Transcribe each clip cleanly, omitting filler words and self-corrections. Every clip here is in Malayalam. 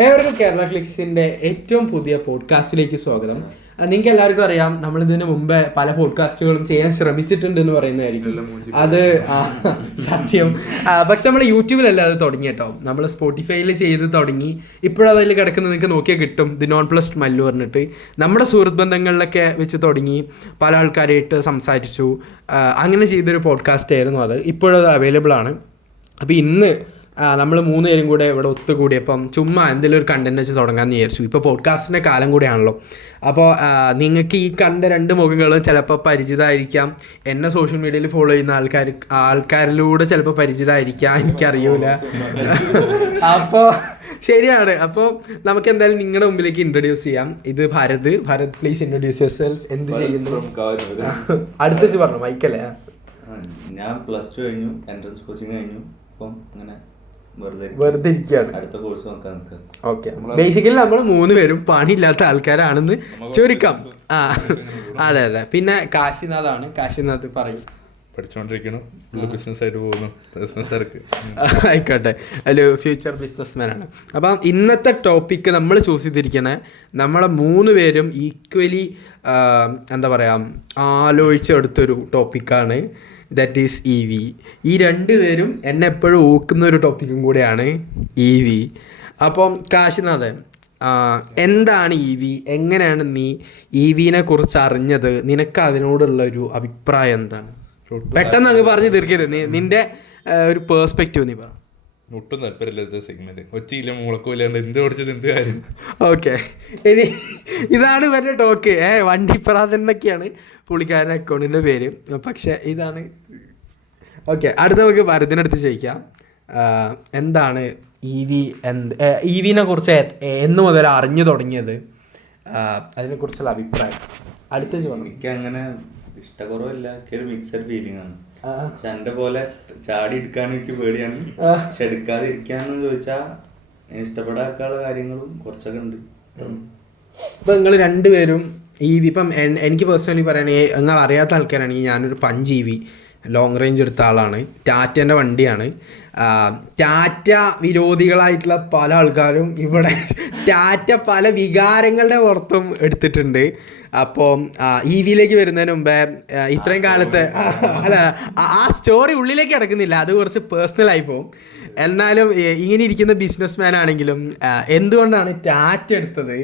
ഏവർക്കും കേരള ക്ലിക്സിൻ്റെ ഏറ്റവും പുതിയ പോഡ്കാസ്റ്റിലേക്ക് സ്വാഗതം. നിങ്ങൾക്ക് എല്ലാവർക്കും അറിയാം, നമ്മളിതിന് മുമ്പേ പല പോഡ്കാസ്റ്റുകളും ചെയ്യാൻ ശ്രമിച്ചിട്ടുണ്ട് എന്ന് പറയുന്നതായിരിക്കും. അത് സത്യം. പക്ഷെ നമ്മൾ യൂട്യൂബിലല്ല അത് തുടങ്ങി കേട്ടോ. നമ്മൾ സ്പോട്ടിഫൈയിൽ ചെയ്ത് തുടങ്ങി. ഇപ്പോഴതിൽ കിടക്കുന്നത് നിങ്ങൾക്ക് നോക്കിയാൽ കിട്ടും. ദി നോൺ പ്ലസ് മല്ലു പറഞ്ഞിട്ട് നമ്മുടെ സുഹൃത്ത് ബന്ധങ്ങളിലൊക്കെ വെച്ച് തുടങ്ങി. പല ആൾക്കാരായിട്ട് സംസാരിച്ചു. അങ്ങനെ ചെയ്തൊരു പോഡ്കാസ്റ്റ് ആയിരുന്നു അത്. ഇപ്പോഴത് അവൈലബിൾ ആണ്. അപ്പോൾ ഇന്ന് നമ്മൾ 3 പേരും കൂടെ ഇവിടെ ഒത്തുകൂടിയപ്പം ചുമ്മാ എന്തെങ്കിലും ഒരു കണ്ടന്റ് വെച്ച് തുടങ്ങാമെന്ന് വിചാരിച്ചു. ഇപ്പോൾ പോഡ്കാസ്റ്റിൻ്റെ കാലം കൂടെയാണല്ലോ. അപ്പോൾ നിങ്ങൾക്ക് ഈ കണ്ട 2 മുഖങ്ങളും ചിലപ്പോൾ പരിചിതമായിരിക്കാം. എന്നെ സോഷ്യൽ മീഡിയയിൽ ഫോളോ ചെയ്യുന്ന ആൾക്കാരിലൂടെ ചിലപ്പോൾ പരിചിതമായിരിക്കാം, എനിക്കറിയൂല. അപ്പോൾ ശരിയാണ്. അപ്പോൾ നമുക്ക് എന്തായാലും നിങ്ങളുടെ മുമ്പിലേക്ക് ഇൻട്രൊഡ്യൂസ് ചെയ്യാം. ഇത് Bharat. Please introduce yourself. എന്ത് ചെയ്യുന്നു? അടുത്ത് പറഞ്ഞു മൈക്കല്ലേ. ഞാൻ +2 കഴിഞ്ഞു, എൻട്രൻസ് കോച്ചിങ് കഴിഞ്ഞു. അപ്പം അങ്ങനെ വെറുതെ ഇരിക്കുകയാണ്. അടുത്ത കോഴ്സ് നോക്കാൻ നിൽക്കുക. ഓക്കെ, ബേസിക്കലി നമ്മൾ 3 പേരും പണിയില്ലാത്ത ആൾക്കാരാണെന്ന് ചുരുക്കം. അതെ. പിന്നെ കാശിനാഥാണ്. കാശിനാഥ് പറയും. പഠിച്ചുകൊണ്ടിരിക്കുന്നു, ബിസിനസ് ആയിട്ട് പോകുന്നു. ആയിക്കോട്ടെ, ഒരു ഫ്യൂച്ചർ ബിസിനസ്മാനാണ്. അപ്പം ഇന്നത്തെ ടോപ്പിക്ക് നമ്മൾ ചൂസ് ചെയ്തിരിക്കണേ നമ്മളെ 3 പേരും ഈക്വലി എന്താ പറയുക ആലോചിച്ചെടുത്തൊരു ടോപ്പിക്കാണ്. That is EV. ഈ 2 പേരും എന്നെ എപ്പോഴും ഓക്കുന്ന ഒരു ടോപ്പിക്കും കൂടെയാണ് EV. അപ്പം കാശിനാഥൻ, എന്താണ് EV? എങ്ങനെയാണ് നീ EVനെ കുറിച്ച് അറിഞ്ഞത്? നിനക്ക് അതിനോടുള്ള ഒരു അഭിപ്രായം എന്താണ്? പെട്ടെന്ന് അങ്ങ് പറഞ്ഞു തീർക്കരുത്. നിന്റെ ഒരു പേഴ്സ്പെക്റ്റീവ് നീ പറ. ഒട്ടും താല്പര്യമില്ലാത്ത സെഗ്മെന്റ്. ഒച്ചയില്ല മുളക്കില്ലാണ്ട് എന്ത് പഠിച്ചിട്ട് എന്ത് കാര്യം. ഓക്കെ, ഇനി ഇതാണ് ഇവരുടെ ടോക്ക്. വണ്ടിപ്രാതൻ എന്നൊക്കെയാണ് പുള്ളിക്കാരൻ്റെ അക്കൗണ്ടിൻ്റെ പേര്. പക്ഷെ ഇതാണ്. ഓക്കെ, അടുത്ത നമുക്ക് ഭരതിനടുത്ത് ചോദിക്കാം. എന്താണ് EV? EVനെ കുറിച്ച് എന്ന് മുതൽ അറിഞ്ഞു തുടങ്ങിയത്? അതിനെക്കുറിച്ചുള്ള അഭിപ്രായം അടുത്ത ചോദിക്കും. എനിക്ക് അങ്ങനെ ഇഷ്ടക്കുറവില്ല, എനിക്കൊരു മിക്സഡ് ഫീലിംഗ് ആണ്. പക്ഷെ എന്റെ പോലെ ചാടി എടുക്കാൻ എനിക്ക് പേടിയാണ്. പക്ഷെ എടുക്കാതെ ഇരിക്കാന്ന് ചോദിച്ചാൽ ഇഷ്ടപ്പെടാക്കാനുള്ള കാര്യങ്ങളും കുറച്ചൊക്കെ ഉണ്ട്. ഇപ്പം നിങ്ങൾ 2 പേരും EV, ഇപ്പം എനിക്ക് പേഴ്സണലി പറയുകയാണെങ്കിൽ നിങ്ങൾ അറിയാത്ത ആൾക്കാരാണെങ്കിൽ ഞാനൊരു 5 EV ലോങ് റേഞ്ച് എടുത്ത ആളാണ്. ടാറ്റേൻ്റെ വണ്ടിയാണ്. ടാറ്റ വിരോധികളായിട്ടുള്ള പല ആൾക്കാരും ഇവിടെ ടാറ്റ പല വികാരങ്ങളുടെ പുറത്തും എടുത്തിട്ടുണ്ട്. അപ്പോൾ EVയിലേക്ക് വരുന്നതിന് മുമ്പേ ഇത്രയും കാലത്ത് അല്ല, ആ സ്റ്റോറി ഉള്ളിലേക്ക് കിടക്കുന്നില്ല, അത് കുറച്ച് പേഴ്സണലായി പോകും. എന്നാലും ഇങ്ങനെ ഇരിക്കുന്ന ബിസിനസ്മാൻ ആണെങ്കിലും എന്തുകൊണ്ടാണ് ടാറ്റ എടുത്തത്,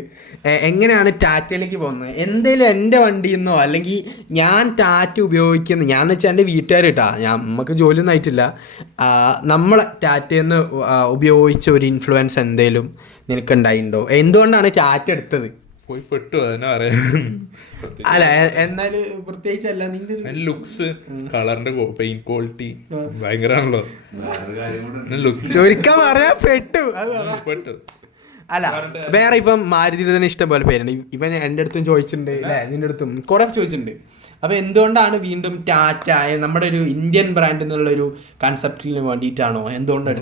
എങ്ങനെയാണ് ടാറ്റയിലേക്ക് പോകുന്നത്, എന്തേലും എൻ്റെ വണ്ടിയിൽ നിന്നോ അല്ലെങ്കിൽ ഞാൻ ടാറ്റ ഉപയോഗിക്കുന്നത്, ഞാൻ വെച്ചാൽ എൻ്റെ വീട്ടുകാർ കിട്ടാ, നമുക്ക് ജോലിയൊന്നും ആയിട്ടില്ല, നമ്മളെ ടാറ്റയിൽ നിന്ന് ഉപയോഗിച്ച ഒരു ഇൻഫ്ലുവൻസ് എന്തേലും നിനക്കുണ്ടായിട്ടുണ്ടോ? എന്തുകൊണ്ടാണ് ടാറ്റ എടുത്തത്? പോയി പെട്ടു, അതിനെ പറയാ. അല്ല എന്നാലും പ്രത്യേകിച്ചല്ല, നിന്റെ ലുക്സ്, കളറിന്റെ പെയിന്റ് ക്വാളിറ്റി ഭയങ്കരമാണല്ലോ. ചുരുക്കം പറയാ പെട്ടു. പെട്ടു. അല്ല, വേറെ ഇപ്പം മാരുതിയുടെ തന്നെ ഇഷ്ടം പോലെ പേരുണ്ട്. ഇവൻ എൻ്റെ അടുത്തും ചോദിച്ചിട്ടുണ്ട് അല്ലേ, നിന്റെ അടുത്തും കുറെ ചോദിച്ചിട്ടുണ്ട്. അപ്പോൾ എന്തുകൊണ്ടാണ് വീണ്ടും ടാറ്റ നമ്മുടെ ഒരു ഇന്ത്യൻ ബ്രാൻഡ് എന്നുള്ളൊരു കൺസെപ്റ്റിന് വേണ്ടിയിട്ടാണോ? എന്തുകൊണ്ടാണ്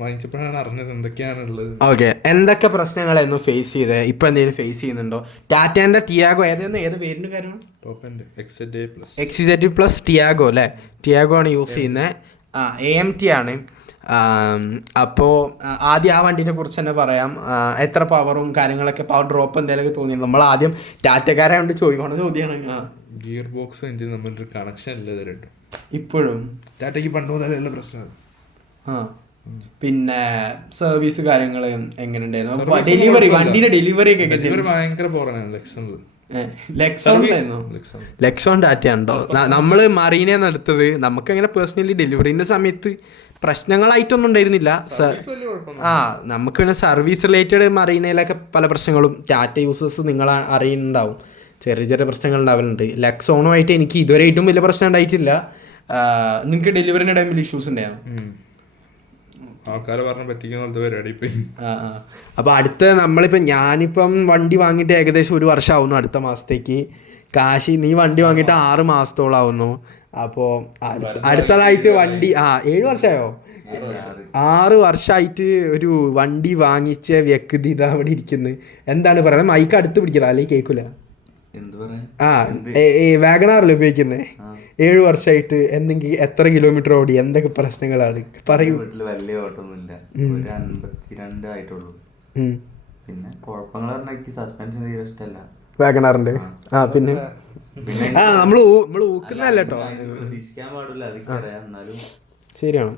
വാങ്ങിച്ചപ്പോഴാണ് അറിഞ്ഞത് എന്തൊക്കെയാണുള്ളത്. ഓക്കെ, എന്തൊക്കെ പ്രശ്നങ്ങളായിരുന്നു ഫേസ് ചെയ്തത്? ഇപ്പം എന്തെങ്കിലും ഫേസ് ചെയ്യുന്നുണ്ടോ? ടാറ്റേൻ്റെ ടിയാഗോ ഏത് പേരിൻ്റെ കാര്യമാണ്? XZ+ ടിയാഗോ അല്ലേ? ടിയാഗോ ആണ് യൂസ് ചെയ്യുന്നത്. AMT ആണ്. അപ്പോൾ ആദ്യം ആ വണ്ടീനെ കുറിച്ച് തന്നെ പറയാം. എത്ര പവറും കാര്യങ്ങളൊക്കെ, പവർ ഡ്രോപ്പ് എന്തെങ്കിലുമൊക്കെ തോന്നിയത്? നമ്മൾ ആദ്യം ടാറ്റക്കാരെ കൊണ്ട് ചോദിക്കണ ചോദ്യമാണ്. ഗിയർ ബോക്സ് എഞ്ചിൻ തമ്മിലൊരു കണക്ഷൻ ഇല്ല ഇതുവരെയായിട്ടും. ഇപ്പോഴും ടാറ്റയ്ക്ക് പണ്ട് മുതലുള്ള പ്രശ്നമാണ്. പിന്നെ സർവീസ് കാര്യങ്ങൾ എങ്ങനെയുണ്ടായിരുന്നു? ഡെലിവറി, വണ്ടിയുടെ ഡെലിവറി ഒക്കെ ഭയങ്കര പോറാണ്. ലെക്സോൺ ടാറ്റ ഉണ്ടോ? നമ്മൾ മറീനയാണ് എടുത്തത്. നമുക്കങ്ങനെ പേഴ്സണലി ഡെലിവറിൻ്റെ സമയത്ത് പ്രശ്നങ്ങളായിട്ടൊന്നും ഉണ്ടായിരുന്നില്ല. നമുക്ക് പിന്നെ സർവീസ് റിലേറ്റഡ് മറീനയിലൊക്കെ പല പ്രശ്നങ്ങളും ടാറ്റ യൂസേഴ്സ് നിങ്ങൾ അറിയുന്നുണ്ടാവും. ചെറിയ പ്രശ്നങ്ങൾ ഉണ്ടാവലുണ്ട്. ലെക്സോണുമായിട്ട് എനിക്ക് ഇതുവരെ ഏറ്റവും വലിയ പ്രശ്നം ഉണ്ടായിട്ടില്ല. നിങ്ങൾക്ക് ഡെലിവറിൻ്റെ ടൈമിൽ ഇഷ്യൂസ് ഉണ്ടായിരുന്നു? ആൾക്കാരെ പറഞ്ഞ പറ്റിക്കുന്ന പരിപാടി ഇപ്പം. അപ്പോൾ അടുത്ത ഞാനിപ്പം വണ്ടി വാങ്ങിയിട്ട് ഏകദേശം 1 വർഷം ആവുന്നു. അടുത്ത മാസത്തേക്ക് കാശി നീ വണ്ടി വാങ്ങിയിട്ട് 6 മാസത്തോളം ആവുന്നു. അപ്പോൾ അടുത്തതായിട്ട് വണ്ടി 7 വർഷമായോ? 6 വർഷമായിട്ട് ഒരു വണ്ടി വാങ്ങിച്ച വ്യക്തി ഇതാ അവിടെ ഇരിക്കുന്നത്. എന്താണ് പറയുന്നത്? മൈക്ക് അടുത്ത് പിടിക്കണം, അല്ലെങ്കിൽ കേൾക്കില്ല. എന്ത് പറയാ വാഗണാറിൽ ഉപയോഗിക്കുന്നത് 7 വർഷമായിട്ട് എന്തെങ്കിലും എത്ര കിലോമീറ്റർ ഓടി, എന്തൊക്കെ പ്രശ്നങ്ങളാണ് പറയൂ. വീട്ടില് വലിയ ഓട്ടമൊന്നുമില്ല, ഒരു 52 ആയിട്ടുള്ളൂ. പിന്നെ കുഴപ്പങ്ങൾ പറഞ്ഞാൽ എനിക്ക് സസ്പെൻഷൻ തീരെ ഇഷ്ടമല്ല വാഗണാറിന്റെ. പിന്നെ നമ്മള് ഊക്കുന്നല്ല കേട്ടോ, പ്രതീക്ഷിക്കാൻ പാടില്ല, അതൊക്കെ അറിയാം. എന്നാലും ശരിയാണ്.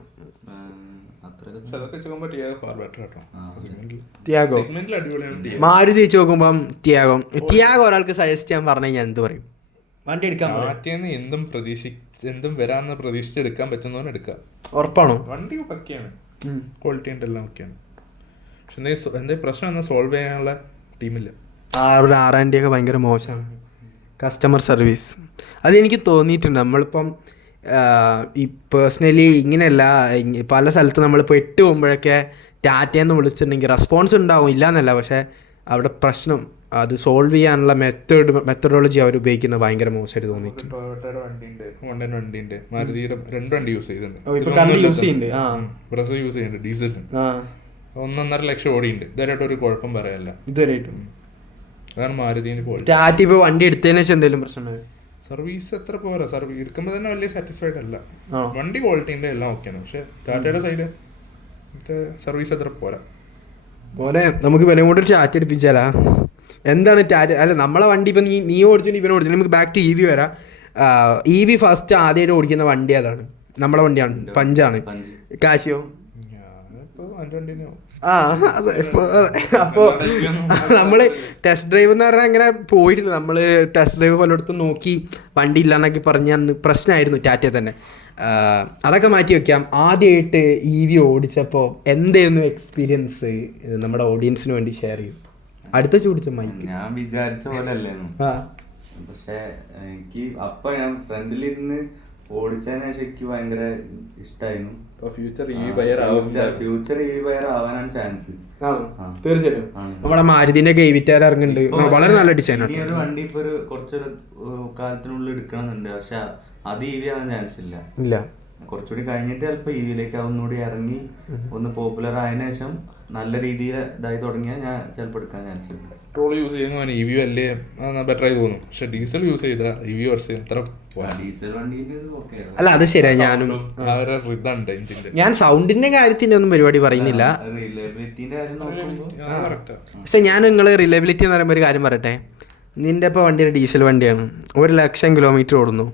മാരുതി വെച്ച് നോക്കുമ്പം ടിയാഗോ ഒരാൾക്ക് സജസ്റ്റ് ചെയ്യാൻ പറഞ്ഞു കഴിഞ്ഞാൽ എന്ത് പറയും? വണ്ടി എടുക്കാൻ എന്തും വരാന്ന് പ്രതീക്ഷിച്ചെടുക്കാൻ പറ്റുന്നവൻ എടുക്കാം. ഉറപ്പാണോ? വണ്ടി ഒക്കെയാണ്, ക്വാളിറ്റി ഉണ്ട്, എല്ലാം ഒക്കെയാണ്. പക്ഷെ എന്താ പ്രശ്നം എന്ന് സോൾവ് ചെയ്യാനുള്ള ടീമില്ല. അവിടെ R&D ഒക്കെ ഭയങ്കര മോശമാണ്, കസ്റ്റമർ സർവീസ്. അതെനിക്ക് തോന്നിയിട്ടുണ്ട്. നമ്മളിപ്പം ഈ പേഴ്സണലി ഇങ്ങനെയല്ല, പല സ്ഥലത്ത് നമ്മളിപ്പോൾ 8 പോകുമ്പോഴൊക്കെ ടാറ്റയെന്ന് വിളിച്ചിട്ടുണ്ടെങ്കിൽ റെസ്പോൺസ് ഉണ്ടാവും, ഇല്ലയെന്നല്ല. പക്ഷേ അവിടെ പ്രശ്നം അത് സോൾവ് ചെയ്യാനുള്ള മെത്തഡോളജി അവർ ഉപയോഗിക്കുന്നത് ഭയങ്കര മോശമായിട്ട് തോന്നിയിട്ടുണ്ട്. ടൊയോട്ടയുടെ വണ്ടിയുണ്ട്, ഹോണ്ടയുടെ വണ്ടിയുണ്ട്, മാരുതിയുടെ 2 വണ്ടി യൂസ് ചെയ്തിട്ടുണ്ട്, ബ്രസ് യൂസ് ചെയ്യുന്നുണ്ട്, ഡീസൽ 1.5 ലക്ഷം ഓടിയുണ്ട്. ഇതുവരെയായിട്ട് ഒരു കുഴപ്പം പറയാനില്ല ഇതുവരെയായിട്ടും. അതാണ് മാരുതിന്റെ ക്വാളിറ്റി. ടാറ്റ ഇപ്പോൾ വണ്ടി എടുത്തതിന് ശേഷം എന്തെങ്കിലും പ്രശ്നമുണ്ടോ? സർവീസ് എത്ര പോരാ, എടുക്കുമ്പോൾ തന്നെ വലിയ സാറ്റിസ്ഫൈഡ് അല്ല. വണ്ടി ക്വാളിറ്റി ഉണ്ട്, എല്ലാം ഓക്കെയാണ്. പക്ഷെ ടാറ്റയുടെ സൈഡ് സർവീസ് എത്ര പോരാ. പോലെ നമുക്ക് വില കൊണ്ട് ടാറ്റ എടുപ്പിച്ചാലാ എന്താണ് ടാറ്റ? അല്ല, നമ്മളെ വണ്ടി ഇപ്പം നീ ഓടിച്ചു ഇവനെ ഓടിച്ചു. നമുക്ക് ബാക്ക് ടു EV വരാം. EV ഫസ്റ്റ് ആദ്യമായിട്ട് ഓടിക്കുന്ന വണ്ടി അതാണ്, നമ്മളെ വണ്ടിയാണ്, പഞ്ചാണ്. കാശിയോ? അതെ. അപ്പോൾ നമ്മൾ ടെസ്റ്റ് ഡ്രൈവ് എന്ന് പറഞ്ഞാൽ അങ്ങനെ പോയിട്ടില്ല. നമ്മൾ ടെസ്റ്റ് ഡ്രൈവ് പലയിടത്തും നോക്കി വണ്ടി ഇല്ലാന്നൊക്കെ പറഞ്ഞ് അന്ന് പ്രശ്നമായിരുന്നു ടാറ്റ തന്നെ. അതൊക്കെ മാറ്റി വെക്കാം. ആദ്യമായിട്ട് EV ഓടിച്ചപ്പോൾ എന്തായിരുന്നു എക്സ്പീരിയൻസ്? നമ്മുടെ ഓഡിയൻസിന് വേണ്ടി ഷെയർ ചെയ്യും. അടുത്ത ചോദിച്ച മൈക്ക്. ഞാൻ വിചാരിച്ച പോലെ അല്ലായിരുന്നു, പക്ഷെ എനിക്ക് ഞാൻ ഫ്രണ്ടിലിരുന്ന് ഓടിച്ചതിന് ശേഷം എനിക്ക് ഭയങ്കര ഇഷ്ടമായിരുന്നു. ഫ്യൂച്ചർ EV ബയർ ആവാനാണ് ചാൻസ്. തീർച്ചയായിട്ടും നമ്മളെ മാരുതിന്റെ ഗെയ്വിറ്റാർ ഇറങ്ങുന്നുണ്ട്, വളരെ നല്ല ഡിസൈനാണ്. ഒരു വണ്ടി ഇപ്പൊ കുറച്ചൊരു കാലത്തിനുള്ളിൽ എടുക്കണമെന്നുണ്ട്, പക്ഷെ അത് EV ആവാൻ ചാൻസ് ഇല്ല. കുറച്ചുകൂടി കഴിഞ്ഞിട്ട് ചിലപ്പോൾ EVയിലേക്ക് ഒന്നുകൂടി ഇറങ്ങി ഒന്ന് പോപ്പുലർ ആയതിനു ശേഷം നല്ല രീതിയിൽ ഇതായി തുടങ്ങിയാൽ ഞാൻ ചിലപ്പോൾ എടുക്കാൻ ചാൻസ് ഉണ്ട്. പെട്രോൾ യൂസ് ചെയ്യുന്ന EV വലിയ ബെറ്റർ ആയി തോന്നും. പക്ഷെ ഡീസൽ യൂസ് ചെയ്ത EV കുറച്ച് എത്ര ഡീസൽ വണ്ടിന്റെ അല്ല, അത് ശരിയാ. ഞാൻ സൗണ്ടിന്റെ കാര്യത്തിന്റെ ഒന്നും പരിപാടി പറയുന്നില്ല. പക്ഷെ ഞാൻ നിങ്ങള് റിലയബിലിറ്റി എന്ന് പറയുമ്പോൾ ഒരു കാര്യം പറയട്ടെ. നിന്റെ ഇപ്പോൾ വണ്ടിയുടെ ഡീസൽ വണ്ടിയാണ്, 1 ലക്ഷം കിലോമീറ്റർ ഓടുന്നു.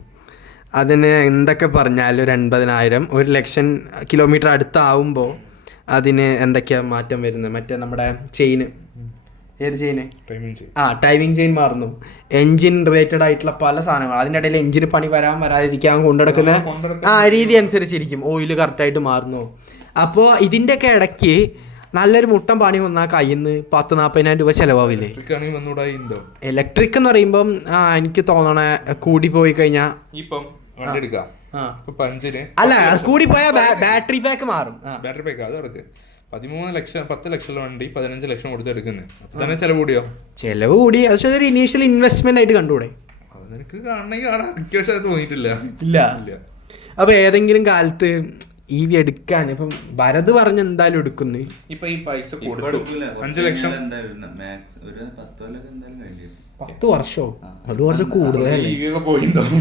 അതിന് എന്തൊക്കെ പറഞ്ഞാലും ഒരു 80,000, 1 ലക്ഷം കിലോമീറ്റർ അടുത്താവുമ്പോൾ അതിന് എന്തൊക്കെയാണ് മാറ്റം വരുന്നത്? മറ്റേ നമ്മുടെ ചെയിന്, ഏത് ചെയിന്? ടൈമിങ് ചെയിൻ മാറുന്നു. എൻജിൻ റിലേറ്റഡ് ആയിട്ടുള്ള പല സാധനങ്ങൾ, അതിൻ്റെ ഇടയിൽ എൻജിന് പണി വരാതിരിക്കാൻ കൊണ്ടുനടക്കുന്ന രീതി അനുസരിച്ചിരിക്കും ഓയിൽ കറക്റ്റായിട്ട് മാറുന്നു. അപ്പോൾ ഇതിൻ്റെയൊക്കെ ഇടയ്ക്ക് നല്ലൊരു മുട്ടൻ പണി വന്നാൽ കയ്യിൽ നിന്ന് 10,000-40,000 രൂപ ചിലവാവില്ലേ? ഇലക്ട്രിക് എന്ന് പറയുമ്പം എനിക്ക് തോന്നണേ കൂടി പോയി കഴിഞ്ഞാൽ അല്ല, കൂടി പോയാൽ ബാറ്ററി പാക്ക് മാറും. ബാറ്ററി പാക്ക് അത് എടുക്ക് 13 ലക്ഷം 10 ലക്ഷം വണ്ടി 15 ലക്ഷം കൊടുത്ത് എടുക്കുന്നത്. അപ്പൊ തന്നെ ചെലവ് കൂടിയോ? ചെലവ് കൂടി. പക്ഷെ അതൊരു ഇനീഷ്യൽ ഇൻവെസ്റ്റ്മെന്റ് ആയിട്ട് കണ്ടുകൂടെ? അത് നിനക്ക് കാണണമെങ്കിൽ കാണാം, എനിക്ക് പക്ഷെ അത് തോന്നിയിട്ടില്ല. ഇല്ല. അപ്പൊ ഏതെങ്കിലും കാലത്ത് EV എടുക്കാൻ ഇപ്പം ഭരത് പറഞ്ഞ എന്തായാലും എടുക്കുന്നു. ഇപ്പൊ ഈ പൈസ 5 ലക്ഷം 10 വർഷമോ? അത് കുറച്ച് കൂടുതലല്ലേ?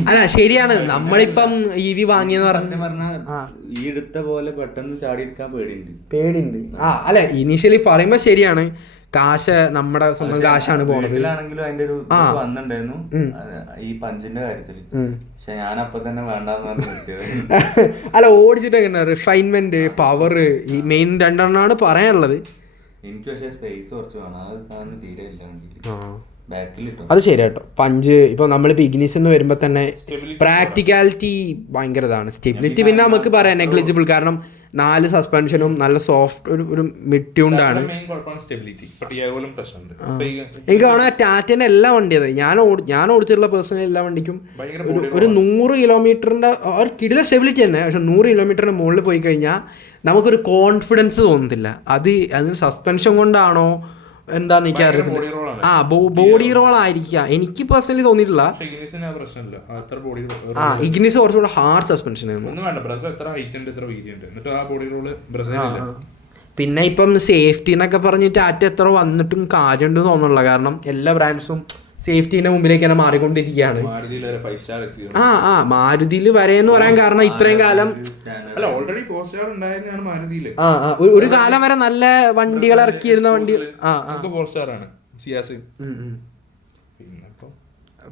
അല്ല, ശരിയാണ്. നമ്മളിപ്പം EV വാങ്ങിയെന്ന് പറഞ്ഞാൽ ഈ എടുത്ത പോലെ പെട്ടെന്ന് ചാടിയെടുക്കാൻ പേടിയുണ്ട്. അല്ല, ഇനീഷ്യലി പറയുമ്പോ ശരിയാണ്, കാശ് നമ്മുടെ സ്വന്തം കാശാണ് പോണത്. അതിന്റെ ഒരു വന്നിട്ടുണ്ടായിരുന്നു ഈ പഞ്ചിന്റെ കാര്യത്തില്, പക്ഷെ ഞാൻ അപ്പൊ തന്നെ വേണ്ടാന്ന് പറഞ്ഞു. അല്ല, ഓടിച്ചിട്ട് എങ്ങനെ റിഫൈൻമെന്റ്, പവർ, ഈ മെയിൻ 2 പറയാനുള്ളത്. എനിക്ക് പക്ഷെ സ്പേസ് കുറച്ച് വേണം, അത് തീരെ ഇല്ല. അത് ശരിയാട്ടോ. പഞ്ച് ഇപ്പൊ നമ്മളിപ്പോ ഇഗ്നിസ് എന്ന് വരുമ്പോ തന്നെ പ്രാക്ടിക്കാലിറ്റി ഭയങ്കര ഇതാണ്. സ്റ്റെബിലിറ്റി പിന്നെ നമുക്ക് പറയാം നെഗ്ലിജിബിൾ, കാരണം 4 സസ്പെൻഷനും നല്ല സോഫ്റ്റ് ഒരു മിഡ് ട്യൂൺഡാണ്. എനിക്ക് തോന്നുന്നു ടാറ്റന്റെ എല്ലാ വണ്ടി അതെ ഞാൻ ഓടിച്ചിട്ടുള്ള പേഴ്സണൽ എല്ലാ വണ്ടിക്കും ഒരു 100 കിലോമീറ്ററിന്റെ ഒരു കിടില സ്റ്റെബിലിറ്റി തന്നെ. പക്ഷെ 100 കിലോമീറ്ററിന് മുകളിൽ പോയി കഴിഞ്ഞാൽ നമുക്കൊരു കോൺഫിഡൻസ് തോന്നുന്നില്ല. അതിന് സസ്പെൻഷൻ കൊണ്ടാണോ എന്താന്ന് എനിക്ക് അറിയത്തില്ല. ബോഡി റോൾ ആയിരിക്കാം, എനിക്ക് പേഴ്സണലി തോന്നിയിട്ടില്ല. ഇഗ്നിസ് കുറച്ചുകൂടെ ഹാർഡ് സസ്പെൻഷൻ ആണ്. പിന്നെ ഇപ്പം സേഫ്റ്റി എന്നൊക്കെ പറഞ്ഞ് ടാറ്റ എത്ര വന്നിട്ടും കാര്യമുണ്ടെന്ന് തോന്നുന്നില്ല. കാരണം എല്ലാ ബ്രാൻഡ്സും സേഫ്റ്റീൻ്റെ മുമ്പിലേക്ക് തന്നെ മാറിക്കൊണ്ടിരിക്കുകയാണ്. മാരുതിയിൽ വരെയെന്ന് പറയാൻ കാരണം ഇത്രയും കാലം ഒരു കാലം വരെ നല്ല വണ്ടികൾ ഇറക്കിയിരുന്ന വണ്ടി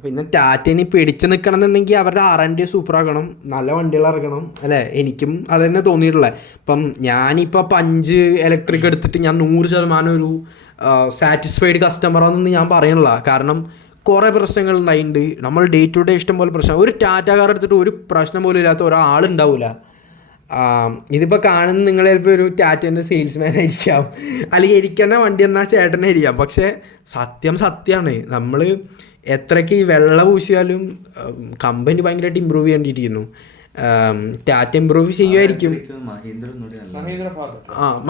പിന്നെ ടാറ്റേനെ പിടിച്ചു നിൽക്കണം എന്നുണ്ടെങ്കിൽ അവരുടെ R&D സൂപ്പർ ആക്കണം, നല്ല വണ്ടികൾ ഇറക്കണം അല്ലേ. എനിക്കും അത് തന്നെ തോന്നിയിട്ടുള്ളത്. ഇപ്പം ഞാനിപ്പോൾ 5 ഇലക്ട്രിക് എടുത്തിട്ട് ഞാൻ 100% ഒരു സാറ്റിസ്ഫൈഡ് കസ്റ്റമറാണെന്ന് ഞാൻ പറയണില്ല. കാരണം കുറേ പ്രശ്നങ്ങൾ ഉണ്ടായിട്ടുണ്ട്. നമ്മൾ ഡേ ടു ഡേ ഇഷ്ടം പോലെ പ്രശ്നം. ഒരു ടാറ്റ കാർ എടുത്തിട്ട് ഒരു പ്രശ്നം പോലും ഇല്ലാത്ത ഒരാളുണ്ടാവില്ല. ഇതിപ്പോൾ കാണുന്ന നിങ്ങൾ ചിലപ്പോൾ ഒരു ടാറ്റേൻ്റെ സെയിൽസ്മാൻ ആയിരിക്കാം, അല്ലെങ്കിൽ ഇരിക്കുന്ന വണ്ടി എന്നാൽ ചേട്ടനായിരിക്കാം. പക്ഷേ സത്യമാണ്, നമ്മൾ എത്രയ്ക്ക് ഈ വെള്ളം പൂശിയാലും കമ്പനി ഭയങ്കരമായിട്ട് ഇമ്പ്രൂവ് ചെയ്യേണ്ടിയിരിക്കുന്നു. ടാറ്റ ഇമ്പ്രൂവ് ചെയ്യുമായിരിക്കും.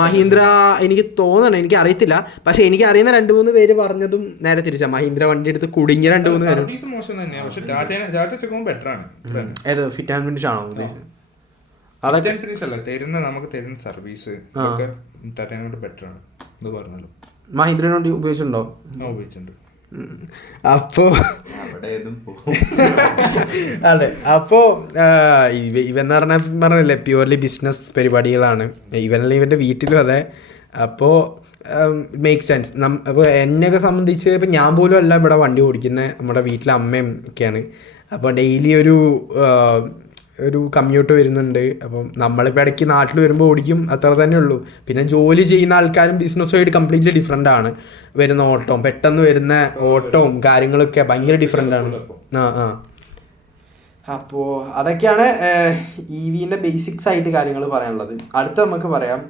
മഹീന്ദ്ര എനിക്ക് തോന്നണം, എനിക്ക് അറിയത്തില്ല. പക്ഷെ എനിക്ക് അറിയുന്ന 2-3 പേര് പറഞ്ഞതും നേരെ തിരിച്ചാ. മഹീന്ദ്ര വണ്ടി എടുത്ത് കുടുങ്ങിയ 2-3 പേരും. ഏത് ഫിറ്റ് ആൻഡ് ഫിനിഷ് ആണോ മഹീന്ദ്രനോട് ഉപയോഗിച്ചിട്ടുണ്ടോ? അപ്പോ അതെ, അപ്പോ ഇവന്ന് പറഞ്ഞല്ലേ പ്യുവർലി ബിസിനസ് പരിപാടികളാണ് ഇവനല്ല, ഇവൻ്റെ വീട്ടിലും അതെ. അപ്പോൾ മേക്ക് സെൻസ്. അപ്പോൾ എന്നെയൊക്കെ സംബന്ധിച്ച് ഇപ്പം ഞാൻ പോലും അല്ല ഇവിടെ വണ്ടി ഓടിക്കുന്നത്, നമ്മുടെ വീട്ടിലെ അമ്മയും ഒക്കെയാണ്. അപ്പോൾ ഡെയിലി ഒരു കമ്മ്യൂട്ട് വരുന്നുണ്ട്. അപ്പം നമ്മളിപ്പോൾ ഇടയ്ക്ക് നാട്ടിൽ വരുമ്പോൾ ഓടിക്കും, അത്ര തന്നെ ഉള്ളൂ. പിന്നെ ജോലി ചെയ്യുന്ന ആൾക്കാരും ബിസിനസ്സുമായിട്ട് കംപ്ലീറ്റ്ലി ഡിഫറെൻ്റ് ആണ്. വരുന്ന ഓട്ടവും പെട്ടെന്ന് വരുന്ന ഓട്ടവും കാര്യങ്ങളൊക്കെ ഭയങ്കര ഡിഫറെൻ്റ് ആണ്. അപ്പോൾ അതൊക്കെയാണ് EVൻ്റെ ബേസിക്സ് ആയിട്ട് കാര്യങ്ങൾ പറയാനുള്ളത്. അടുത്ത നമുക്ക് പറയാം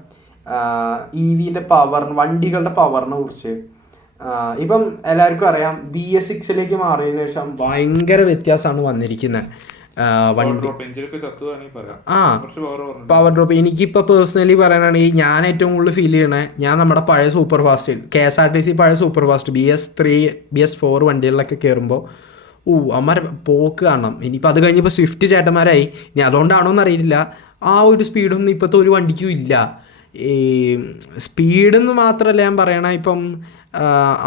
EVൻ്റെ വണ്ടികളുടെ പവറിനെ കുറിച്ച്. ഇപ്പം എല്ലാവർക്കും അറിയാം BS6 മാറിയതിനു ശേഷം ഭയങ്കര വ്യത്യാസമാണ് വന്നിരിക്കുന്നത്. പവർ ഡ്രോപ്പ് എനിക്കിപ്പോൾ പേഴ്സണലി പറയാനാണെങ്കിൽ ഞാൻ ഏറ്റവും കൂടുതൽ ഫീൽ ചെയ്യണേ, ഞാൻ നമ്മുടെ പഴയ സൂപ്പർ ഫാസ്റ്റിൽ KSRTC പഴയ സൂപ്പർ ഫാസ്റ്റ് BS3 BS4 വണ്ടികളിലൊക്കെ കയറുമ്പോൾ അമ്മ പോക്ക് കാണണം. ഇനിയിപ്പോൾ അത് കഴിഞ്ഞപ്പോൾ സ്വിഫ്റ്റ് ചേട്ടന്മാരായി, ഇനി അതുകൊണ്ടാണോ എന്നറിയില്ല, ആ ഒരു സ്പീഡൊന്നും ഇപ്പോഴത്തെ ഒരു വണ്ടിക്കും ഇല്ല. ഈ സ്പീഡെന്ന് മാത്രമല്ല ഞാൻ പറയണ, ഇപ്പം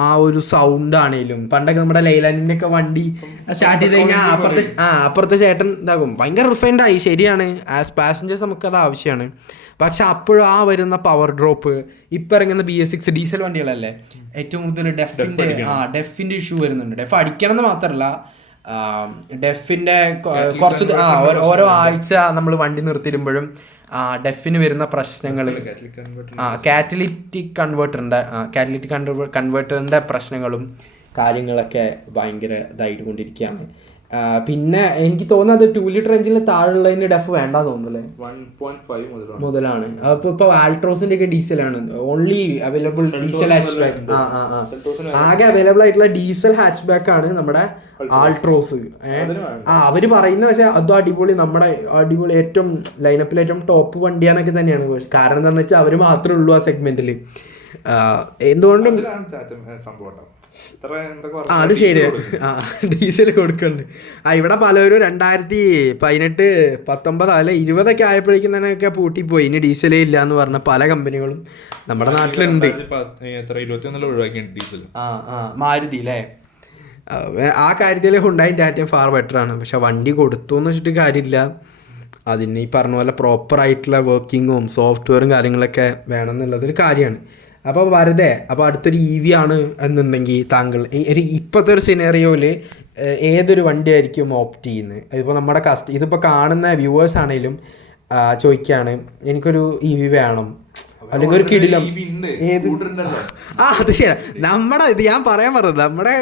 ആ ഒരു സൗണ്ട് ആണേലും പണ്ടൊക്കെ നമ്മുടെ ലൈലാൻഡിൻ്റെ ഒക്കെ വണ്ടി സ്റ്റാർട്ട് ചെയ്ത് കഴിഞ്ഞാൽ അപ്പുറത്തെ ചേട്ടൻ ഇതാകും, ഭയങ്കര റിഫൈൻഡ് ആയി. ശരിയാണ്, ആസ് പാസഞ്ചേഴ്സ് നമുക്കത് ആവശ്യമാണ്. പക്ഷെ അപ്പോഴും ആ വരുന്ന പവർ ഡ്രോപ്പ്, ഇപ്പം ഇറങ്ങുന്ന BS6 ഡീസൽ വണ്ടികളല്ലേ ഏറ്റവും കൂടുതൽ ഡെഫിൻ്റെ ഇഷ്യൂ വരുന്നുണ്ട്. ഡെഫ് അടിക്കണം എന്ന് മാത്രമല്ല, ഡെഫിൻ്റെ കുറച്ച് ഓരോ ആഴ്ച നമ്മൾ വണ്ടി നിർത്തിയിടുമ്പോഴും ഡെഫിന് വരുന്ന പ്രശ്നങ്ങൾ, കാറ്റലിറ്റിക് കൺവേർട്ടറിൻ്റെ പ്രശ്നങ്ങളും കാര്യങ്ങളൊക്കെ ഭയങ്കര ഇതായിട്ട് കൊണ്ടിരിക്കുകയാണ്. പിന്നെ എനിക്ക് തോന്നുന്നത് 2 ലിറ്റർ എഞ്ചിന് താഴെയുള്ളതിന് ഡെഫ് വേണ്ടാന്ന് തോന്നുന്നു, 1.5 മുതലാണ്. അപ്പോൾ ഇപ്പോൾ ആൾട്രോസിൻ്റെ ഒക്കെ ഡീസലാണ് only available diesel hatchback. ആകെ അവൈലബിൾ ആയിട്ടുള്ള ഡീസൽ ഹാച്ച് ബാക്ക് ആണ് നമ്മുടെ ആൾട്രോസ്. അവര് പറയുന്ന പക്ഷെ അതും അടിപൊളി, നമ്മുടെ അടിപൊളി ഏറ്റവും ലൈനപ്പിൽ ഏറ്റവും ടോപ്പ് വണ്ടിയാന്നൊക്കെ തന്നെയാണ്. കാരണം എന്താണെന്ന് വെച്ചാൽ അവർ മാത്രമേ ഉള്ളൂ ആ സെഗ്മെന്റിൽ. എന്തുകൊണ്ടും അത് ശരി, ഡീസൽ കൊടുക്കുന്നുണ്ട്. ഇവിടെ പലരും 2018, 19 അല്ലെ 20 ആയപ്പോഴേക്കും തന്നെയൊക്കെ പൂട്ടിപ്പോയി, ഇനി ഡീസലേ ഇല്ല എന്ന് പറഞ്ഞ പല കമ്പനികളും നമ്മുടെ നാട്ടിലുണ്ട്. മാരുതി അല്ലേ, ആ കാര്യത്തിൽ ഹുണ്ടായും ടാറ്റയും ഫാർ ബെറ്റർ ആണ്. പക്ഷെ വണ്ടി കൊടുത്തു എന്ന് വെച്ചിട്ട് കാര്യമില്ല, അതിന് ഈ പറഞ്ഞ പോലെ പ്രോപ്പറായിട്ടുള്ള വർക്കിങ്ങും സോഫ്റ്റ്വെയറും കാര്യങ്ങളൊക്കെ വേണം എന്നുള്ളതൊരു കാര്യമാണ്. അപ്പോൾ അപ്പോൾ അടുത്തൊരു EV ആണ് എന്നുണ്ടെങ്കിൽ താങ്കൾ ഇപ്പോഴത്തെ ഒരു സിനാറിയോയിൽ ഏതൊരു വണ്ടിയായിരിക്കും ഓപ്റ്റ് ചെയ്യുന്നത്? ഇതിപ്പോൾ നമ്മുടെ ഇതിപ്പോൾ കാണുന്ന വ്യൂവേഴ്സ് ആണെങ്കിലും ചോദിക്കുകയാണ്, എനിക്കൊരു EV വേണം, അല്ലെങ്കിൽ ഒരു കിടിലം ഏത് അത് ശരി. ഇത് ഞാൻ പറയാൻ പറഞ്ഞത്, നമ്മുടെ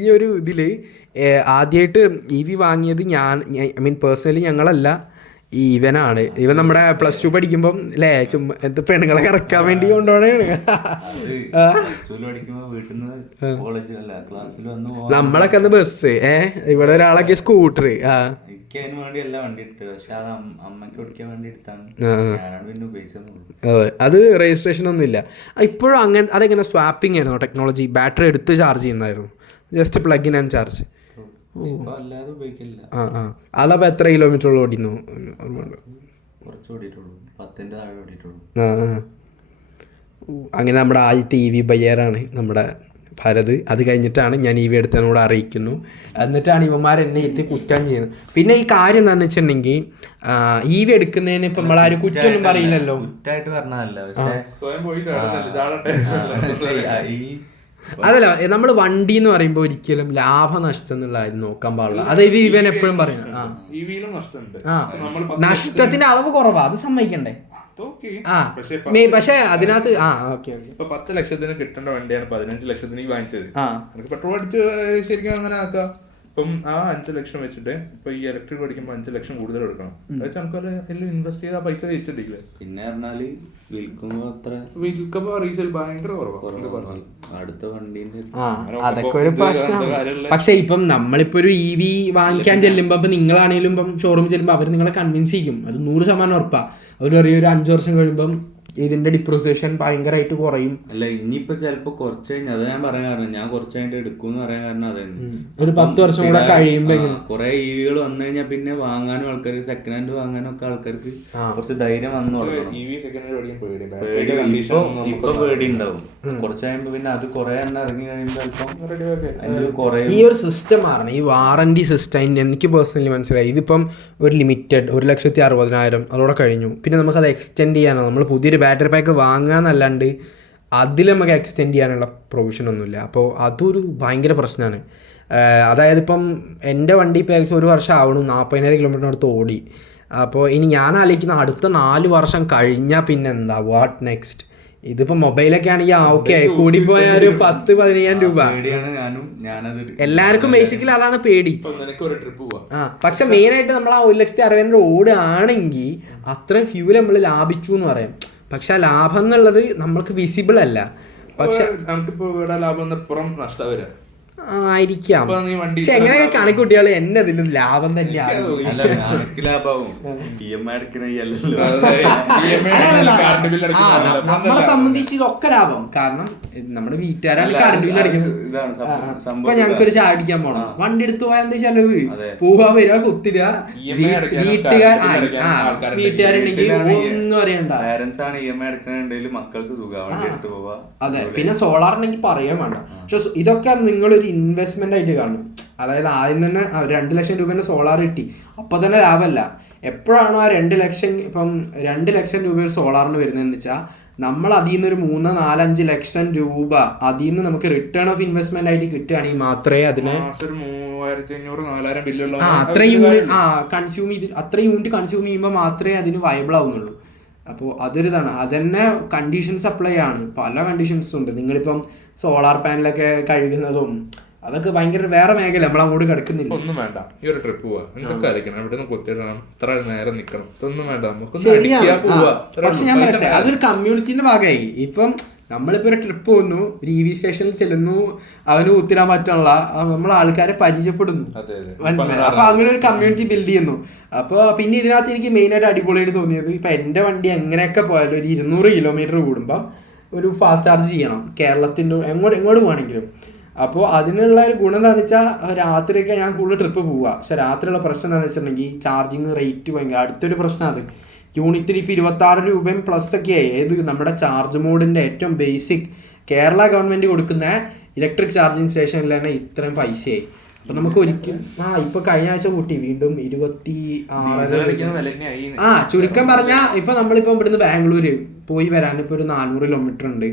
ഈ ഒരു ഇതിൽ ആദ്യമായിട്ട് EV വാങ്ങിയത് ഐ മീൻ പേഴ്സണലി ഞങ്ങളല്ല, ഇവനാണ്. ഇവൻ നമ്മുടെ +2 പഠിക്കുമ്പം അല്ലേ എന്ത് പെണ്ണുങ്ങളെ ഇറക്കാൻ വേണ്ടി കൊണ്ടുപോകണേ. നമ്മളൊക്കെ അന്ന് ബസ്, ഇവിടെ ഒരാളൊക്കെ സ്കൂട്ടർ. അത് രജിസ്ട്രേഷൻ ഒന്നും ഇല്ല ഇപ്പോഴും. അങ്ങനെ അതെങ്ങനെ സ്വാപ്പിംഗ് ആയിരുന്നു ടെക്നോളജി? ബാറ്ററി എടുത്ത് ചാർജ് ചെയ്യുന്നതായിരുന്നു, just plug in and charge. അതപ്പോ എത്ര കിലോമീറ്റർ ഓടിക്കുന്നു? അങ്ങനെ നമ്മുടെ ആദ്യത്തെ EV ബയ്യറാണ് നമ്മുടെ ഭരത്. അത് കഴിഞ്ഞിട്ടാണ് ഞാൻ EV എടുത്തതിനോട് അറിയിക്കുന്നു. എന്നിട്ടാണ് ഇവന്മാർ എന്നെ ഇരുത്തി കുറ്റം ചെയ്യുന്നത്. പിന്നെ ഈ കാര്യം എന്താണെന്ന് വെച്ചിട്ടുണ്ടെങ്കിൽ EV എടുക്കുന്നതിന് ഇപ്പം നമ്മളാരും കുറ്റമൊന്നും പറയില്ലല്ലോ. കുറ്റായിട്ട് പറഞ്ഞതല്ല, പക്ഷേ അതല്ല, നമ്മൾ വണ്ടി എന്ന് പറയുമ്പോൾ ഒരിക്കലും ലാഭനഷ്ടം എന്നുള്ളതായിരുന്നു നോക്കാൻ പാടില്ല. അതായത് ഇവൻ എപ്പോഴും പറയുന്നത് നഷ്ടത്തിന്റെ അളവ് കുറവാ, അത് സമ്മതിക്കണ്ടേ. പക്ഷെ അതിനകത്ത് 10 ലക്ഷത്തിന് കിട്ടേണ്ട വണ്ടിയാണ് 15 ലക്ഷത്തിന് വാങ്ങിച്ചത്. പെട്രോൾ അടിച്ച് ശരിക്കും അങ്ങനെ ആക്കാം. ഇപ്പം ആ 5 ലക്ഷം വെച്ചിട്ട് ഇപ്പൊ ഈ ഇലക്ട്രിക് പഠിക്കുമ്പോൾ 5 ലക്ഷം കൂടുതൽ എടുക്കണം. നമുക്ക് എല്ലാം ഇൻവെസ്റ്റ് ചെയ്ത് ആ പൈസ തിരിച്ചിട്ടില്ലേ. പിന്നെ പറഞ്ഞാല് വിൽക്കുമ്പോ റീസെയിൽ ഭയങ്കര കുറവാണ്. അടുത്ത വണ്ടീന്റെ അതൊക്കെ ഒരു പ്രശ്നമാണ്. പക്ഷെ ഇപ്പം നമ്മളിപ്പോ ഒരു EV വാങ്ങിക്കാൻ ചെല്ലുമ്പോ ഇപ്പൊ നിങ്ങളാണെങ്കിലും ഇപ്പം ഷോറൂമിൽ ചെല്ലുമ്പോൾ അവർ നിങ്ങളെ കൺവിൻസ് ചെയ്യും. അത് 100% ഉറപ്പാ. അവർ പറയും ഒരു 5 വർഷം കഴിയുമ്പം ഇതിന്റെ ഡിപ്രിസിയേഷൻ ഭയങ്കരമായിട്ട് കുറയും. അല്ല, ഇനിയിപ്പോ ചിലപ്പോ കുറച്ച് കഴിഞ്ഞ്, അത് ഞാൻ പറയാൻ കാരണം, ഞാൻ കുറച്ച് കഴിഞ്ഞിട്ട് എടുക്കും പറയാൻ കാരണം അതായിരുന്നു. ഒരു 10 വർഷം കൂടെ കഴിയുമ്പോ കുറെ EVകൾ വന്നു കഴിഞ്ഞാൽ പിന്നെ വാങ്ങാനും ആൾക്കാർക്ക്, സെക്കൻഡ് ഹാൻഡ് വാങ്ങാനും ഒക്കെ ആൾക്കാർക്ക് കുറച്ച് ധൈര്യം വന്നു തുടങ്ങണം. ഇപ്പൊ പേടി ഉണ്ടാവും. കുറച്ച് കഴിയുമ്പോ പിന്നെ അത് കുറെ എണ്ണം ഇറങ്ങി കഴിയുമ്പോ ഈ ഒരു സിസ്റ്റം മാറണം. ഈ വാറന്റി സിസ്റ്റം എനിക്ക് പേഴ്സണലി മനസ്സിലായി. ഇതിപ്പം ഒരു ലിമിറ്റഡ് 1,60,000 അതോടെ കഴിഞ്ഞു. പിന്നെ നമുക്കത് എക്സ്റ്റെൻഡ് ചെയ്യാനോ നമ്മൾ പുതിയൊരു ബാറ്ററി പാക്ക് വാങ്ങാന്നല്ലാണ്ട് അതിൽ നമുക്ക് എക്സ്റ്റെൻഡ് ചെയ്യാനുള്ള പ്രൊവിഷൻ ഒന്നുമില്ല. അപ്പോൾ അതൊരു ഭയങ്കര പ്രശ്നമാണ്. അതായത് ഇപ്പം എൻ്റെ വണ്ടി ഇപ്പോൾ ഏകദേശം 1 വർഷം ആവണം, 40,000 കിലോമീറ്ററിനടുത്ത് ഓടി. അപ്പോൾ ഇനി ഞാൻ ആലോചിക്കുന്ന അടുത്ത 4 വർഷം കഴിഞ്ഞാൽ പിന്നെ എന്താ, വാട്ട് നെക്സ്റ്റ്? ഇതിപ്പോൾ മൊബൈലൊക്കെ ആണെങ്കിൽ ഓക്കെ കൂടിപ്പോയ ഒരു 10,000-15,000 രൂപ. എല്ലാവർക്കും ബേസിക്കലി അതാണ് പേടി. പക്ഷെ മെയിനായിട്ട് നമ്മൾ ആ 1,60,000 ഓടുകയാണെങ്കിൽ അത്രയും ഫ്യൂല് നമ്മൾ ലാഭിച്ചു എന്ന് പറയാം. പക്ഷെ ആ ലാഭം എന്നുള്ളത് നമ്മൾക്ക് വിസിബിൾ അല്ല. പക്ഷെ നമുക്കിപ്പോ ഇവിടെ ലാഭം നഷ്ടം വരാം ആയിരിക്കാം. പക്ഷെ എങ്ങനെയൊക്കെ കണക്കുട്ടിയാൽ എന്നെ അതിലും ലാഭം തന്നെയാണ്. നമ്മളെ സംബന്ധിച്ച് ഇതൊക്കെ ലാഭം. കാരണം നമ്മുടെ വീട്ടുകാരാണ് കറണ്ട് ബില്ല് അടിക്കുന്നത്. ഇപ്പൊ ഞങ്ങൾക്കൊരു ചായ അടിക്കാൻ പോണം, വണ്ടി എടുത്ത് പോയാൽ എന്താ ചെലവ്? പോവാ വരിക, കുത്തിടുക, വീട്ടുകാരുണ്ടെങ്കിൽ ഒന്നും അറിയണ്ട. അതെ, പിന്നെ സോളാർ ഉണ്ടെങ്കിൽ പറയാൻ വേണ്ട. പക്ഷെ ഇതൊക്കെ നിങ്ങളൊരു ഇൻവെസ്റ്റ്മെന്റ് ആയിട്ട് കാണും. അതായത് ആദ്യം തന്നെ 2 ലക്ഷം രൂപേന്റെ സോളാർ കിട്ടി, അപ്പൊ തന്നെ ലാഭമല്ല. എപ്പോഴാണോ ആ 2 ലക്ഷം, ഇപ്പം 2 ലക്ഷം രൂപ സോളാറിന് വരുന്നതെന്ന് വെച്ചാൽ നമ്മൾ അതിൽ നിന്ന് ഒരു 3-4-5 ലക്ഷം രൂപ അതിൽ നിന്ന് നമുക്ക് റിട്ടേൺ ഓഫ് ഇൻവെസ്റ്റ്മെന്റ് ആയിട്ട് കിട്ടുകയാണെങ്കിൽ മാത്രമേ അതിനെ അത്രയും യൂണിറ്റ് കൺസ്യൂം ചെയ്യുമ്പോൾ മാത്രമേ അതിന് വയബിൾ ആവുന്നുള്ളൂ. അപ്പോൾ അതൊരിതാണ്. അതന്നെ കണ്ടീഷൻസ് അപ്ലൈ ആണ്, പല കണ്ടീഷൻസും ഉണ്ട്. നിങ്ങളിപ്പം സോളാർ പാനലൊക്കെ കഴുകുന്നതും അതൊക്കെ ഭയങ്കര വേറെ മേഖല, നമ്മൾ അങ്ങോട്ട് കിടക്കുന്നില്ല. ഒന്നും വേണ്ട, ഈ ഒരു ട്രിപ്പ് പോവാ, എന്തൊക്കെ അരക്കണം, ഇവിടെ നിന്ന് കൊത്തിയിടണം, ഇത്ര നേരം നിൽക്കണം, ഇതൊന്നും വേണ്ട. പക്ഷെ ഞാൻ പറയട്ടെ, അതൊരു കമ്മ്യൂണിറ്റിന്റെ ഭാഗമായി. ഇപ്പം നമ്മളിപ്പോ ഒരു ട്രിപ്പ് പോകുന്നു, ഒരു EV സ്റ്റേഷനിൽ ചെല്ലുന്നു, അവന് കുത്തിരാൻ പറ്റുള്ള നമ്മൾ ആൾക്കാരെ പരിചയപ്പെടുന്നു, മനസ്സിലായി? അപ്പൊ അങ്ങനെ ഒരു കമ്മ്യൂണിറ്റി ബിൽഡ് ചെയ്യുന്നു. അപ്പോൾ പിന്നെ ഇതിനകത്ത് എനിക്ക് മെയിനായിട്ട് അടിപൊളിയായിട്ട് തോന്നിയത്, ഇപ്പൊ എൻ്റെ വണ്ടി എങ്ങനെയൊക്കെ പോയാലും ഒരു 200 കിലോമീറ്റർ കൂടുമ്പോൾ ഒരു ഫാസ്റ്റ് ചാർജ് ചെയ്യണം, കേരളത്തിൻ്റെ എങ്ങോട്ട് പോകണമെങ്കിലും. അപ്പോൾ അതിനുള്ള ഒരു ഗുണം എന്താണെന്ന് വെച്ചാൽ രാത്രിയൊക്കെ ഞാൻ കൂടുതൽ ട്രിപ്പ് പോവുക. പക്ഷെ രാത്രിയുള്ള പ്രശ്നം എന്താണെന്ന് വെച്ചിട്ടുണ്ടെങ്കിൽ ചാർജിങ് റേറ്റ് ഭയങ്കര അടുത്തൊരു പ്രശ്നം. അത് യൂണിറ്റിന് ഇപ്പോൾ 26 രൂപയും പ്ലസ് ഒക്കെ ആയി. ഏത് നമ്മുടെ ചാർജ് മോഡിൻ്റെ ഏറ്റവും ബേസിക് കേരള ഗവൺമെൻറ് കൊടുക്കുന്ന ഇലക്ട്രിക് ചാർജിങ് സ്റ്റേഷനിൽ തന്നെ ഇത്രയും പൈസയായി. അപ്പം നമുക്ക് ഒരിക്കലും ഇപ്പൊ കഴിഞ്ഞ ആഴ്ച കൂട്ടി വീണ്ടും 26. ചുരുക്കം പറഞ്ഞാൽ ഇപ്പൊ നമ്മളിപ്പോ ഇവിടുന്ന് ബാംഗ്ലൂര് പോയി വരാൻ ഇപ്പൊ ഒരു 400 കിലോമീറ്റർ ഉണ്ട്.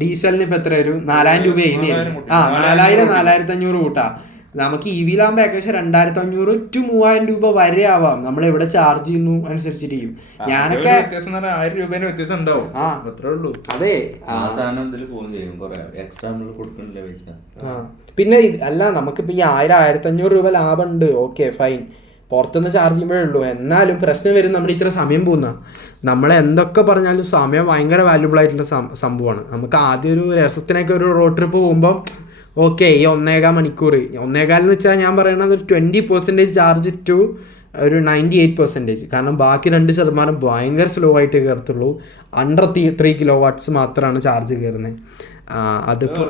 ഡീസലിന് ഇപ്പൊ എത്ര ഒരു 4,000 രൂപയായി. 4,000-4,500 കൂട്ടാ. നമുക്ക് EV-ലാകുമ്പോൾ ഏകദേശം 2,500 to 3,000 രൂപ വരെ ആവാം. നമ്മൾ എവിടെ ചാർജ് ചെയ്യുന്നു അനുസരിച്ചിരിക്കും. ഞാനൊക്കെ അതെ. പിന്നെ അല്ല, നമുക്കിപ്പോ ഈ 1,000-1,500 രൂപ ലാഭം ഉണ്ട്, ഓക്കെ ഫൈൻ, പുറത്തുനിന്ന് ചാർജ് ചെയ്യുമ്പോഴേ ഉള്ളൂ. എന്നാലും പ്രശ്നം വരും, നമ്മൾ ഇത്ര സമയം പോകുന്ന, നമ്മൾ എന്തൊക്കെ പറഞ്ഞാലും സമയം ഭയങ്കര വാല്യുബിൾ ആയിട്ടുള്ള സംഭവമാണ്. നമുക്ക് ആദ്യം ഒരു രസത്തിനൊക്കെ ഒരു റോഡ് ട്രിപ്പ് പോകുമ്പോൾ ഓക്കെ, ഈ 1.25 മണിക്കൂർ, 1.25 എന്ന് വെച്ചാൽ ഞാൻ പറയണത് ഒരു 20% ചാർജ് ടു ഒരു 98%. കാരണം ബാക്കി 2% ഭയങ്കര സ്ലോ ആയിട്ട് കയറത്തുള്ളൂ. അണ്ടർ 3 കിലോവാട്ട്സ് മാത്രമാണ് ചാർജ് കയറുന്നത്. അതിപ്പോ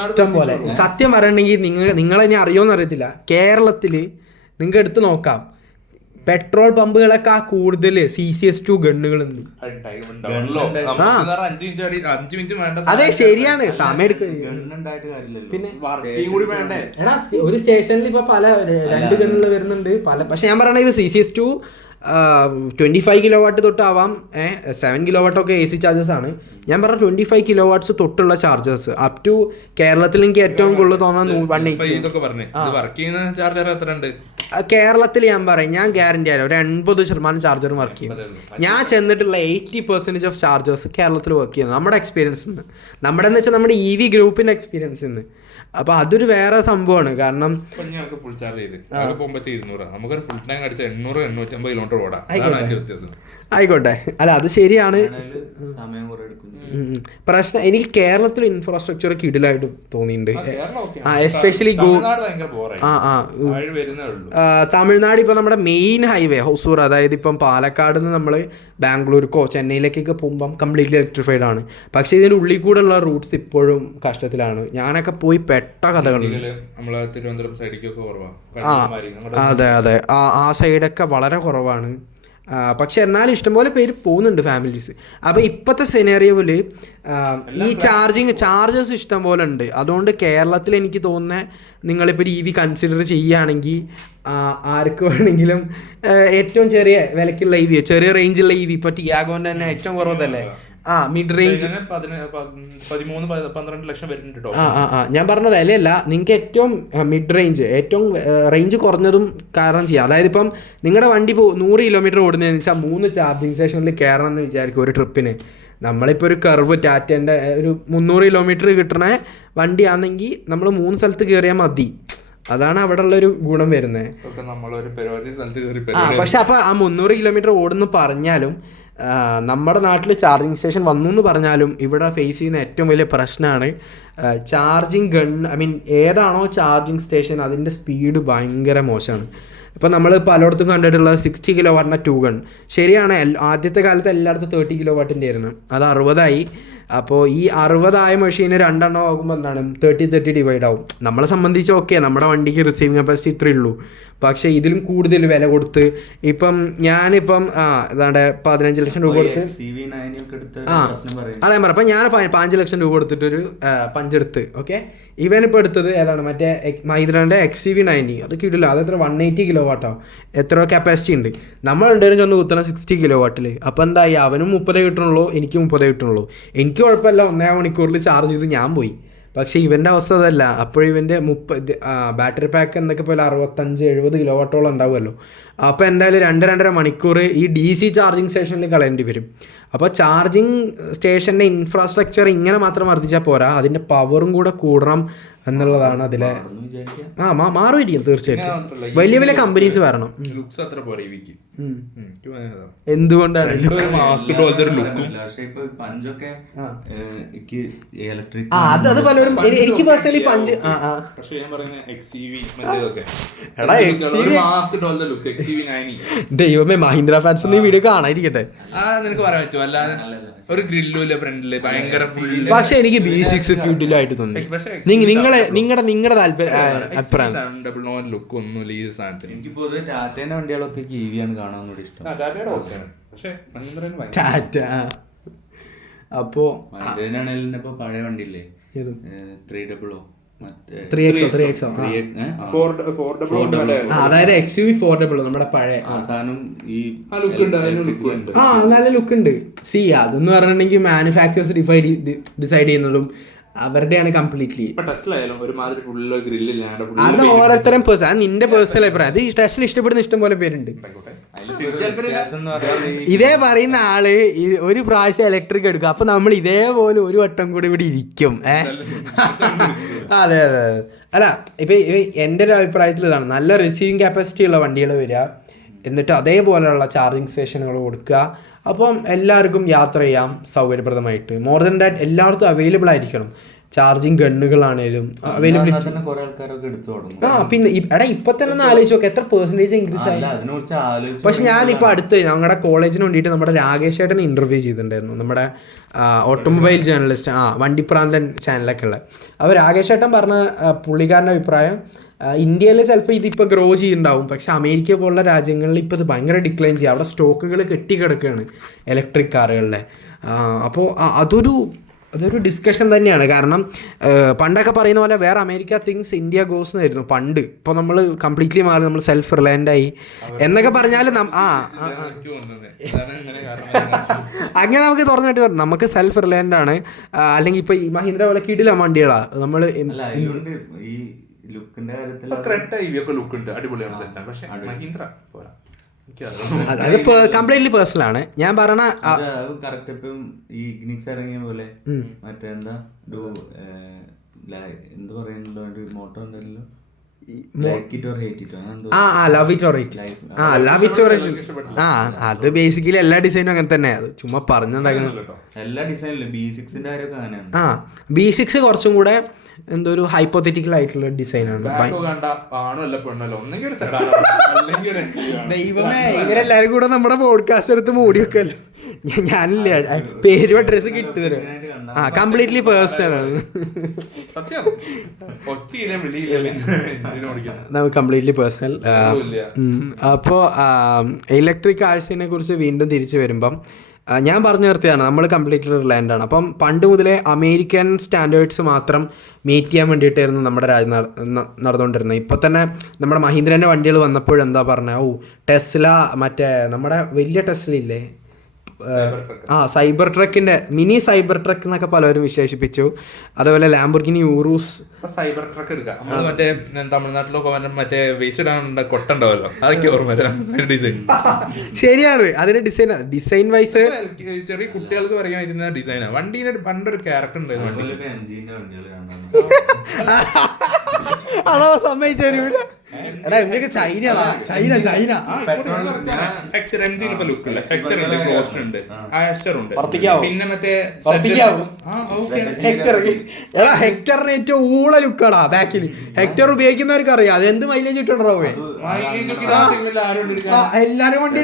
ഇഷ്ടം പോലെ. സത്യം പറയണെങ്കിൽ നിങ്ങളെന്നെ അറിയോന്ന് അറിയത്തില്ല, കേരളത്തില് നിങ്ങൾക്ക് എടുത്ത് നോക്കാം. പെട്രോൾ പമ്പുകളൊക്കെ കൂടുതൽ CCS2 ഗണ്ണുകളുണ്ട്. അതെ ശരിയാണ്, സമയം എടുക്കും. പിന്നെ എടാ ഒരു സ്റ്റേഷനിൽ ഇപ്പൊ പല 2 ഗണ്ണുകൾ വരുന്നുണ്ട് പല. പക്ഷെ ഞാൻ പറയണത് ഇത് CCS2 25 KW തൊട്ടാവാം, 7 KW ഒക്കെ AC ചാർജസ് ആണ്. ഞാൻ പറഞ്ഞ 25 KW തൊട്ടുള്ള ചാർജേഴ്സ് അപ് ടു കേരളത്തിൽ എനിക്ക് ഏറ്റവും കൂടുതൽ തോന്നുന്നത് 180. കേരളത്തിൽ ഞാൻ പറയും, ഞാൻ ഗ്യാരണ്ടി ആയാലും ഒരു 80% ചാർജർ വർക്ക് ചെയ്യും. ഞാൻ ചെന്നിട്ടുള്ള 80% ഓഫ് ചാർജേഴ്സ് കേരളത്തിൽ വർക്ക് ചെയ്യുന്നത് നമ്മുടെ എക്സ്പീരിയൻസ് നിന്ന്, നമ്മുടെ എന്ന് വെച്ചാൽ നമ്മുടെ EV ഗ്രൂപ്പിന്റെ എക്സ്പീരിയൻസ് നിന്ന്. അപ്പൊ അതൊരു വേറെ സംഭവമാണ്. കാരണം ഫുൾ ചാർജ് ചെയ്ത് പോകുമ്പോഴത്തെ 200 നമുക്കൊരു ഫുൾ ടാങ്ക് അടിച്ച 800-850 കിലോമീറ്റർ ഓടാം. ആയിക്കോട്ടെ, അല്ല അത് ശരിയാണ്. പ്രശ്നം എനിക്ക് കേരളത്തിൽ ഇൻഫ്രാസ്ട്രക്ചർ കിടിലായിട്ട് തോന്നിയിട്ടുണ്ട്. എസ്പെഷ്യലി തമിഴ്നാട് ഇപ്പൊ നമ്മുടെ മെയിൻ ഹൈവേ ഹൊസൂർ, അതായത് ഇപ്പം പാലക്കാട് നിന്ന് നമ്മൾ ബാംഗ്ലൂർക്കോ ചെന്നൈയിലേക്കൊക്കെ പോകുമ്പം കംപ്ലീറ്റ്ലി ഇലക്ട്രിഫൈഡ് ആണ്. പക്ഷെ ഇതിന്റെ ഉള്ളിൽ കൂടെ ഉള്ള റൂട്ട്സ് ഇപ്പോഴും കഷ്ടത്തിലാണ്. ഞാനൊക്കെ പോയി പെട്ട കഥകളുണ്ട്. അതെ അതെ, ആ സൈഡൊക്കെ വളരെ കുറവാണ്. പക്ഷെ എന്നാലും ഇഷ്ടംപോലെ പേര് പോകുന്നുണ്ട് ഫാമിലീസ്. അപ്പോൾ ഇപ്പോഴത്തെ സെനേറിയോയിൽ ഈ ചാർജേഴ്സ് ഇഷ്ടം പോലെ ഉണ്ട്. അതുകൊണ്ട് കേരളത്തിൽ എനിക്ക് തോന്നുന്നത് നിങ്ങളിപ്പോൾ ഒരു EV കൺസിഡർ ചെയ്യുകയാണെങ്കിൽ ആർക്ക് വേണമെങ്കിലും ഏറ്റവും ചെറിയ വിലക്കുള്ള EV, ചെറിയ റേഞ്ചുള്ള EV, ഇപ്പോൾ ടിയാഗോൻ്റെ തന്നെ ഏറ്റവും കുറവതല്ലേ, മിഡ് റേഞ്ച് 13-12 ലക്ഷം വരുന്നുണ്ട്. ഞാൻ പറഞ്ഞ വിലയല്ല, നിങ്ങൾക്ക് ഏറ്റവും മിഡ് റേഞ്ച്, ഏറ്റവും റേഞ്ച് കുറഞ്ഞതും കാരണം ചെയ്യാം. അതായത് ഇപ്പം നിങ്ങളുടെ വണ്ടി 100 കിലോമീറ്റർ ഓടുന്നതെന്ന് വെച്ചാൽ 3 ചാർജിങ് സ്റ്റേഷനിൽ കയറണം എന്ന് വിചാരിക്കും ഒരു ട്രിപ്പിന്. നമ്മളിപ്പോൾ ഒരു കർവ് ടാറ്റേൻ്റെ ഒരു 300 കിലോമീറ്റർ കിട്ടണ വണ്ടിയാണെങ്കിൽ നമ്മൾ 3 സ്ഥലത്ത് കയറിയാൽ മതി. അതാണ് അവിടെ ഉള്ളൊരു ഗുണം വരുന്നത്. പക്ഷെ അപ്പോൾ ആ 300 കിലോമീറ്റർ ഓടുന്നു പറഞ്ഞാലും നമ്മുടെ നാട്ടിൽ ചാർജിങ് സ്റ്റേഷൻ വന്നു എന്ന് പറഞ്ഞാലും ഇവിടെ ഫേസ് ചെയ്യുന്ന ഏറ്റവും വലിയ പ്രശ്നമാണ് ചാർജിങ് ഏതാണോ ചാർജിങ് സ്റ്റേഷൻ അതിൻ്റെ സ്പീഡ് ഭയങ്കര മോശമാണ്. ഇപ്പോൾ നമ്മൾ പലയിടത്തും കണ്ടിട്ടുള്ള 60 KW 2 ഗൺ ശരിയാണ്. ആദ്യത്തെ കാലത്ത് എല്ലായിടത്തും 30 KW ആയിരുന്നു, അത് 60 അപ്പോൾ ഈ 60 മെഷീന് 2 എണ്ണം ആകുമ്പോൾ എന്താണ് 30-30 ഡിവൈഡ് ആവും. നമ്മളെ സംബന്ധിച്ച് ഓക്കെ, നമ്മുടെ വണ്ടിക്ക് റിസീവിങ് കപ്പാസിറ്റി ഇത്രയേ ഉള്ളൂ. പക്ഷേ ഇതിലും കൂടുതൽ വില കൊടുത്ത് ഇപ്പം ഞാനിപ്പം ഏതാണ്ട് 15 ലക്ഷം രൂപ കൊടുത്ത് അതെ പറയാം. അപ്പം ഞാൻ 5 ലക്ഷം രൂപ കൊടുത്തിട്ടൊരു പഞ്ചെടുത്ത്. ഓക്കെ, ഇവനിപ്പോൾ എടുത്തത് ഏതാണ് മറ്റേ മഹീന്ദ്രൻ്റെ XCV90. അത് കിട്ടില്ല, അത് എത്ര 180 KW എത്രയോ കപ്പാസിറ്റി ഉണ്ട്. നമ്മൾ രണ്ടുപേരും ചെന്ന് കുത്തണം 60 KW. അപ്പോൾ എന്തായി, അവനും 30 കിട്ടണുള്ളൂ, എനിക്കും 30 കിട്ടണുള്ളൂ. എനിക്ക് കുഴപ്പമില്ല, 1.5 മണിക്കൂറിൽ ചാർജ് ചെയ്ത് ഞാൻ പോയി. പക്ഷേ ഇവൻ്റെ അവസ്ഥ അതല്ല. അപ്പോൾ ഇവൻ്റെ ബാറ്ററി പാക്ക് എന്നൊക്കെ പോലെ 65-70 KW ഉണ്ടാവുമല്ലോ. അപ്പോൾ എന്തായാലും 2-2.5 മണിക്കൂർ ഈ DC ചാർജിങ് സ്റ്റേഷനിൽ കളയേണ്ടി വരും. അപ്പോൾ ചാർജിങ് സ്റ്റേഷൻ്റെ ഇൻഫ്രാസ്ട്രക്ചർ ഇങ്ങനെ മാത്രം വർദ്ധിച്ചാൽ പോരാ, അതിൻ്റെ പവറും കൂടെ കൂടണം എന്നുള്ളതാണ് അതിലെ. മാറുമായിരിക്കും തീർച്ചയായിട്ടും. വലിയ വലിയ കമ്പനീസ് വരണം. എന്തുകൊണ്ടാണ് അത് പലരും എനിക്ക് പേഴ്സണലി പഞ്ച് ദൈവമേ മഹീന്ദ്ര ഫാൻസ് ഒന്നും ഈ വീഡിയോ കാണാതിരിക്കട്ടെ. നിനക്ക് പറയാൻ പറ്റുമോ? അല്ലാതെ ഒരു ഗ്രില്ലുമില്ല ഫ്രണ്ടില്, ഭയങ്കര പക്ഷെ എനിക്ക് B6 ക്യൂട്ടിലായിട്ട് തോന്നി. നിങ്ങളുടെ താല്പര്യം അഭിപ്രായം ലുക്ക് ഒന്നുമില്ല ഈ സാധനത്തിന്. എനിക്ക് പൊതുവെ ടാറ്റേന്റെ വണ്ടികളൊക്കെ EV ആണ് കാണാൻ കൂടി ഇഷ്ടം. ടാറ്റ അപ്പോ ഇപ്പൊ പഴയ വണ്ടിയില്ലേ 300 അതായത് XUV 400 നമ്മുടെ പഴയ നല്ല ലുക്ക് ഉണ്ട്. അതെന്ന് പറഞ്ഞിട്ടുണ്ടെങ്കിൽ മാനുഫാക്ചേഴ്സ് ഡിസൈഡ് ചെയ്യുന്നതും അവരുടെയാണ് കംപ്ലീറ്റ്ലി. അത് ഓരോരുത്തരും പേഴ്സൺ, നിന്റെ പേഴ്സണൽ അഭിപ്രായം. അത് ടെസ്റ്റിൽ ഇഷ്ടപ്പെടുന്ന ഇഷ്ടം പോലെ പേരുണ്ട്. ഇതേ പറയുന്ന ആള് ഒരു പ്രാവശ്യം ഇലക്ട്രിക് എടുക്കും, അപ്പൊ നമ്മൾ ഇതേപോലെ ഒരു വട്ടം കൂടി ഇവിടെ ഇരിക്കും. അതെ അതെ അല്ല, ഇപ്പൊ എൻ്റെ ഒരു അഭിപ്രായത്തിൽ ഇതാണ്, നല്ല റിസീവിങ് കപ്പാസിറ്റി ഉള്ള വണ്ടികൾ വരിക, എന്നിട്ട് അതേപോലെയുള്ള ചാർജിങ് സ്റ്റേഷനുകൾ കൊടുക്കുക. അപ്പം എല്ലാവർക്കും യാത്ര ചെയ്യാം സൗകര്യപ്രദമായിട്ട്. മോർ ദാൻ ദാറ്റ് എല്ലായിടത്തും അവൈലബിൾ ആയിരിക്കണം. ചാർജിങ് ഗണ്ണുകളാണേലും അവൈലബിലിറ്റി. പിന്നെ ഇപ്പൊ തന്നെ ഒന്ന് ആലോചിച്ച് നോക്കാം എത്ര പെർസെന്റേജ് ഇൻക്രീസ് ആയി. പക്ഷെ ഞാനിപ്പോൾ അടുത്ത് ഞങ്ങളുടെ കോളേജിന് വേണ്ടിയിട്ട് നമ്മുടെ രാകേഷ് ചേട്ടനെ ഇന്റർവ്യൂ ചെയ്തിട്ടുണ്ടായിരുന്നു, നമ്മുടെ ഓട്ടോമൊബൈൽ ജേർണലിസ്റ്റ്, വണ്ടിപ്രാന്തൻ ചാനലൊക്കെ ഉള്ള. അപ്പോൾ രാകേഷ് ചേട്ടൻ പറഞ്ഞ പുള്ളിക്കാരൻ്റെ അഭിപ്രായം ഇന്ത്യയിൽ ചിലപ്പോൾ ഇതിപ്പോൾ ഗ്രോ ചെയ്യുന്നുണ്ടാവും, പക്ഷെ അമേരിക്ക പോലുള്ള രാജ്യങ്ങളിൽ ഇപ്പോൾ ഇത് ഭയങ്കര ഡിക്ലൈൻ ചെയ്യുക. അവിടെ സ്റ്റോക്കുകൾ കെട്ടിക്കിടക്കുകയാണ് ഇലക്ട്രിക് കാറുകളിലെ. അപ്പോൾ അതൊരു ഡിസ്കഷൻ തന്നെയാണ്. കാരണം പണ്ടൊക്കെ പറയുന്ന പോലെ വേറെ അമേരിക്ക തിങ്സ് ഇന്ത്യ ഗോസ് എന്നായിരുന്നു പണ്ട്. ഇപ്പോൾ നമ്മൾ കംപ്ലീറ്റ്ലി മാറി, നമ്മൾ സെൽഫ് റിലയൻ്റ് ആയി എന്നൊക്കെ പറഞ്ഞാൽ അങ്ങനെ നമുക്ക് തുറന്നിട്ട് പറഞ്ഞു നമുക്ക് സെൽഫ് റിലയൻ്റ് ആണ്. അല്ലെങ്കിൽ ഇപ്പോൾ ഈ മഹീന്ദ്ര പോലെ കിടില വണ്ടികളാണ് നമ്മൾ. ഈ ലുക്കിന്റെ ലുക്ക് അടിപൊളിയാണ്, പക്ഷേ മഹീന്ദ്ര പോരാ. അത് കംപ്ലീറ്റ്ലി പേഴ്സണൽ ആണ്. ഞാൻ പറഞ്ഞ കറക്റ്റ് ഇപ്പം ഈ ഇഗ്നിക്സ് ഇറങ്ങിയ പോലെ മറ്റേ എന്താ എന്ത് പറയുന്നല്ലോ മോട്ടോ ഉണ്ടല്ലോ, അത് ബേസിക്കലി എല്ലാ ഡിസൈനും അങ്ങനെ തന്നെ. അത് ചുമ്മാ പറഞ്ഞുണ്ടാക്കണം. എല്ലാ ഡിസൈനിലും B6 കാര്യമൊക്കെ അങ്ങനെയാണ്. B6 കുറച്ചും കൂടെ എന്തോ ഒരു ഹൈപ്പോത്തറ്റിക്കൽ ആയിട്ടുള്ള ഡിസൈനാണ്. ദൈവമേ, ഇവരെല്ലാരും കൂടെ നമ്മുടെ പോഡ്കാസ്റ്റ് എടുത്ത് മൂടി വെക്കല്ലോ. ഞാനില്ല പേരും അഡ്രസ് കിട്ടുതരും. കംപ്ലീറ്റ്ലി പേഴ്സണൽ ആണ്. നമുക്ക് കംപ്ലീറ്റ്ലി പേഴ്സണൽ. അപ്പോൾ ഇലക്ട്രിക് കാഴ്ചയെ കുറിച്ച് വീണ്ടും തിരിച്ചു വരുമ്പം ഞാൻ പറഞ്ഞു നിർത്തിയാണ്, നമ്മൾ കംപ്ലീറ്റ്ലി റിലയൻ്റ് ആണ്. അപ്പം പണ്ട് മുതലേ അമേരിക്കൻ സ്റ്റാൻഡേർഡ്സ് മാത്രം മീറ്റ് ചെയ്യാൻ വേണ്ടിയിട്ടായിരുന്നു നമ്മുടെ രാജ്യം നടന്നുകൊണ്ടിരുന്നത്. ഇപ്പോൾ തന്നെ നമ്മുടെ മഹീന്ദ്രൻ്റെ വണ്ടികൾ വന്നപ്പോഴെന്താ പറഞ്ഞത്, ടെസ്ല, മറ്റേ നമ്മുടെ വലിയ ടെസ്ലയില്ലേ, സൈബർ ട്രക്കിന്റെ മിനി സൈബർ ട്രക്ക് എന്നൊക്കെ പലരും വിശേഷിപ്പിച്ചു. അതുപോലെ ലാംബോർഗിനി യൂറൂസ് സൈബർ ട്രക്ക് എടുക്കാം. നമ്മൾ മറ്റേ തമിഴ്നാട്ടിലൊക്കെ മറ്റേ വേസ്റ്റ് ഇടാൻ കൊട്ടുണ്ടാവല്ലോ, അതൊക്കെ ഓർമ്മ ഡിസൈൻ. ശരിയാണ്, അതിന്റെ ഡിസൈൻ വൈസ് ചെറിയ കുട്ടികൾക്ക് പറയാൻ പറ്റുന്ന ഡിസൈനാണ്. വണ്ടീന്റെ പണ്ടൊരു ക്യാരക്ടർ ഉണ്ടായിരുന്നു അതോ സമ്മതിച്ചു. എടാ ഇവരൊക്കെ ചൈനയാണോ? ചൈന പിന്നെ മറ്റേ ഹെക്ടറിന് ഏറ്റവും ഊള ലുക്കാടാ ബാക്കിൽ. ഹെക്ടർ ഉപയോഗിക്കുന്നവർക്ക് അറിയാം അത് എന്ത് മൈലേജ് കിട്ടുന്നുണ്ടാവേ. എല്ലാരും വണ്ടി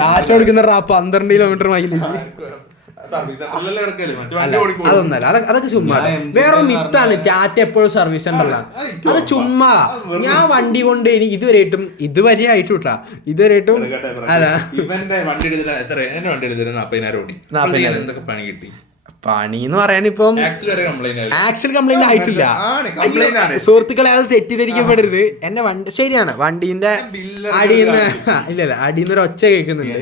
ടാറ്റ കൊടുക്കുന്ന 12 കിലോമീറ്റർ മൈലേജ്. അതൊന്നല്ല, അതൊക്കെ ചുമ്മാ വേറെ മിത്താണ്. ടാറ്റ എപ്പോഴും സർവീസ് സെന്ററില, അത് ചുമ്മാ. ഞാൻ വണ്ടി കൊണ്ട് എനിക്ക് ഇതുവരെ ആയിട്ടാ അല്ല പണി എന്ന് പറയാൻ ഇപ്പം ആക്ച്വൽ കംപ്ലൈന്റ് ആയിട്ടില്ല. സുഹൃത്തുക്കളെ അത് തെറ്റിദ്ധരിക്കപ്പെടരുത്. എന്നെ വണ്ടി ശരിയാണ്, വണ്ടീന്റെ അടിയിന്ന് അടിയിന്ന് ഒരു ഒച്ച കേൾക്കുന്നുണ്ട്.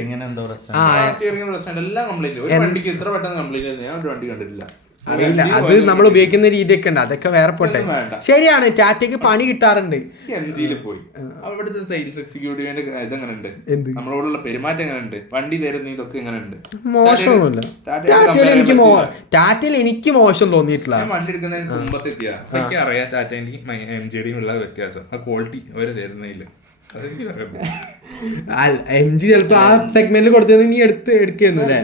അറിയില്ല, അത് നമ്മൾ ഉപയോഗിക്കുന്ന രീതിയൊക്കെ ഉണ്ട്, അതൊക്കെ വേറെ പോട്ടെ. ശരിയാണ്, ടാറ്റയ്ക്ക് പണി കിട്ടാറുണ്ട്. അവിടുത്തെ സെയിൽസ് എക്സിക്യൂട്ടീവിന്റെ ഇതെങ്ങനെയുണ്ട്, നമ്മളോടുള്ള പെരുമാറ്റം എങ്ങനെയുണ്ട്, വണ്ടി തരുന്ന ഇതൊക്കെ എങ്ങനെയുണ്ട്? മോശമൊന്നുമില്ല. ടാറ്റയിൽ എനിക്ക് മോശം തോന്നിയിട്ടില്ല. വണ്ടി എടുക്കുന്നതിന് മുമ്പത്തെത്തിയാ എനിക്ക് അറിയാം ടാറ്റയും MG-യും ഉള്ള വ്യത്യാസം, ആ ക്വാളിറ്റി അവര് തരുന്നില്ല. MG ചിലപ്പോ ആ സെഗ്മെന്റിൽ കൊടുത്തത് നീ എടുക്കുന്നില്ലേ?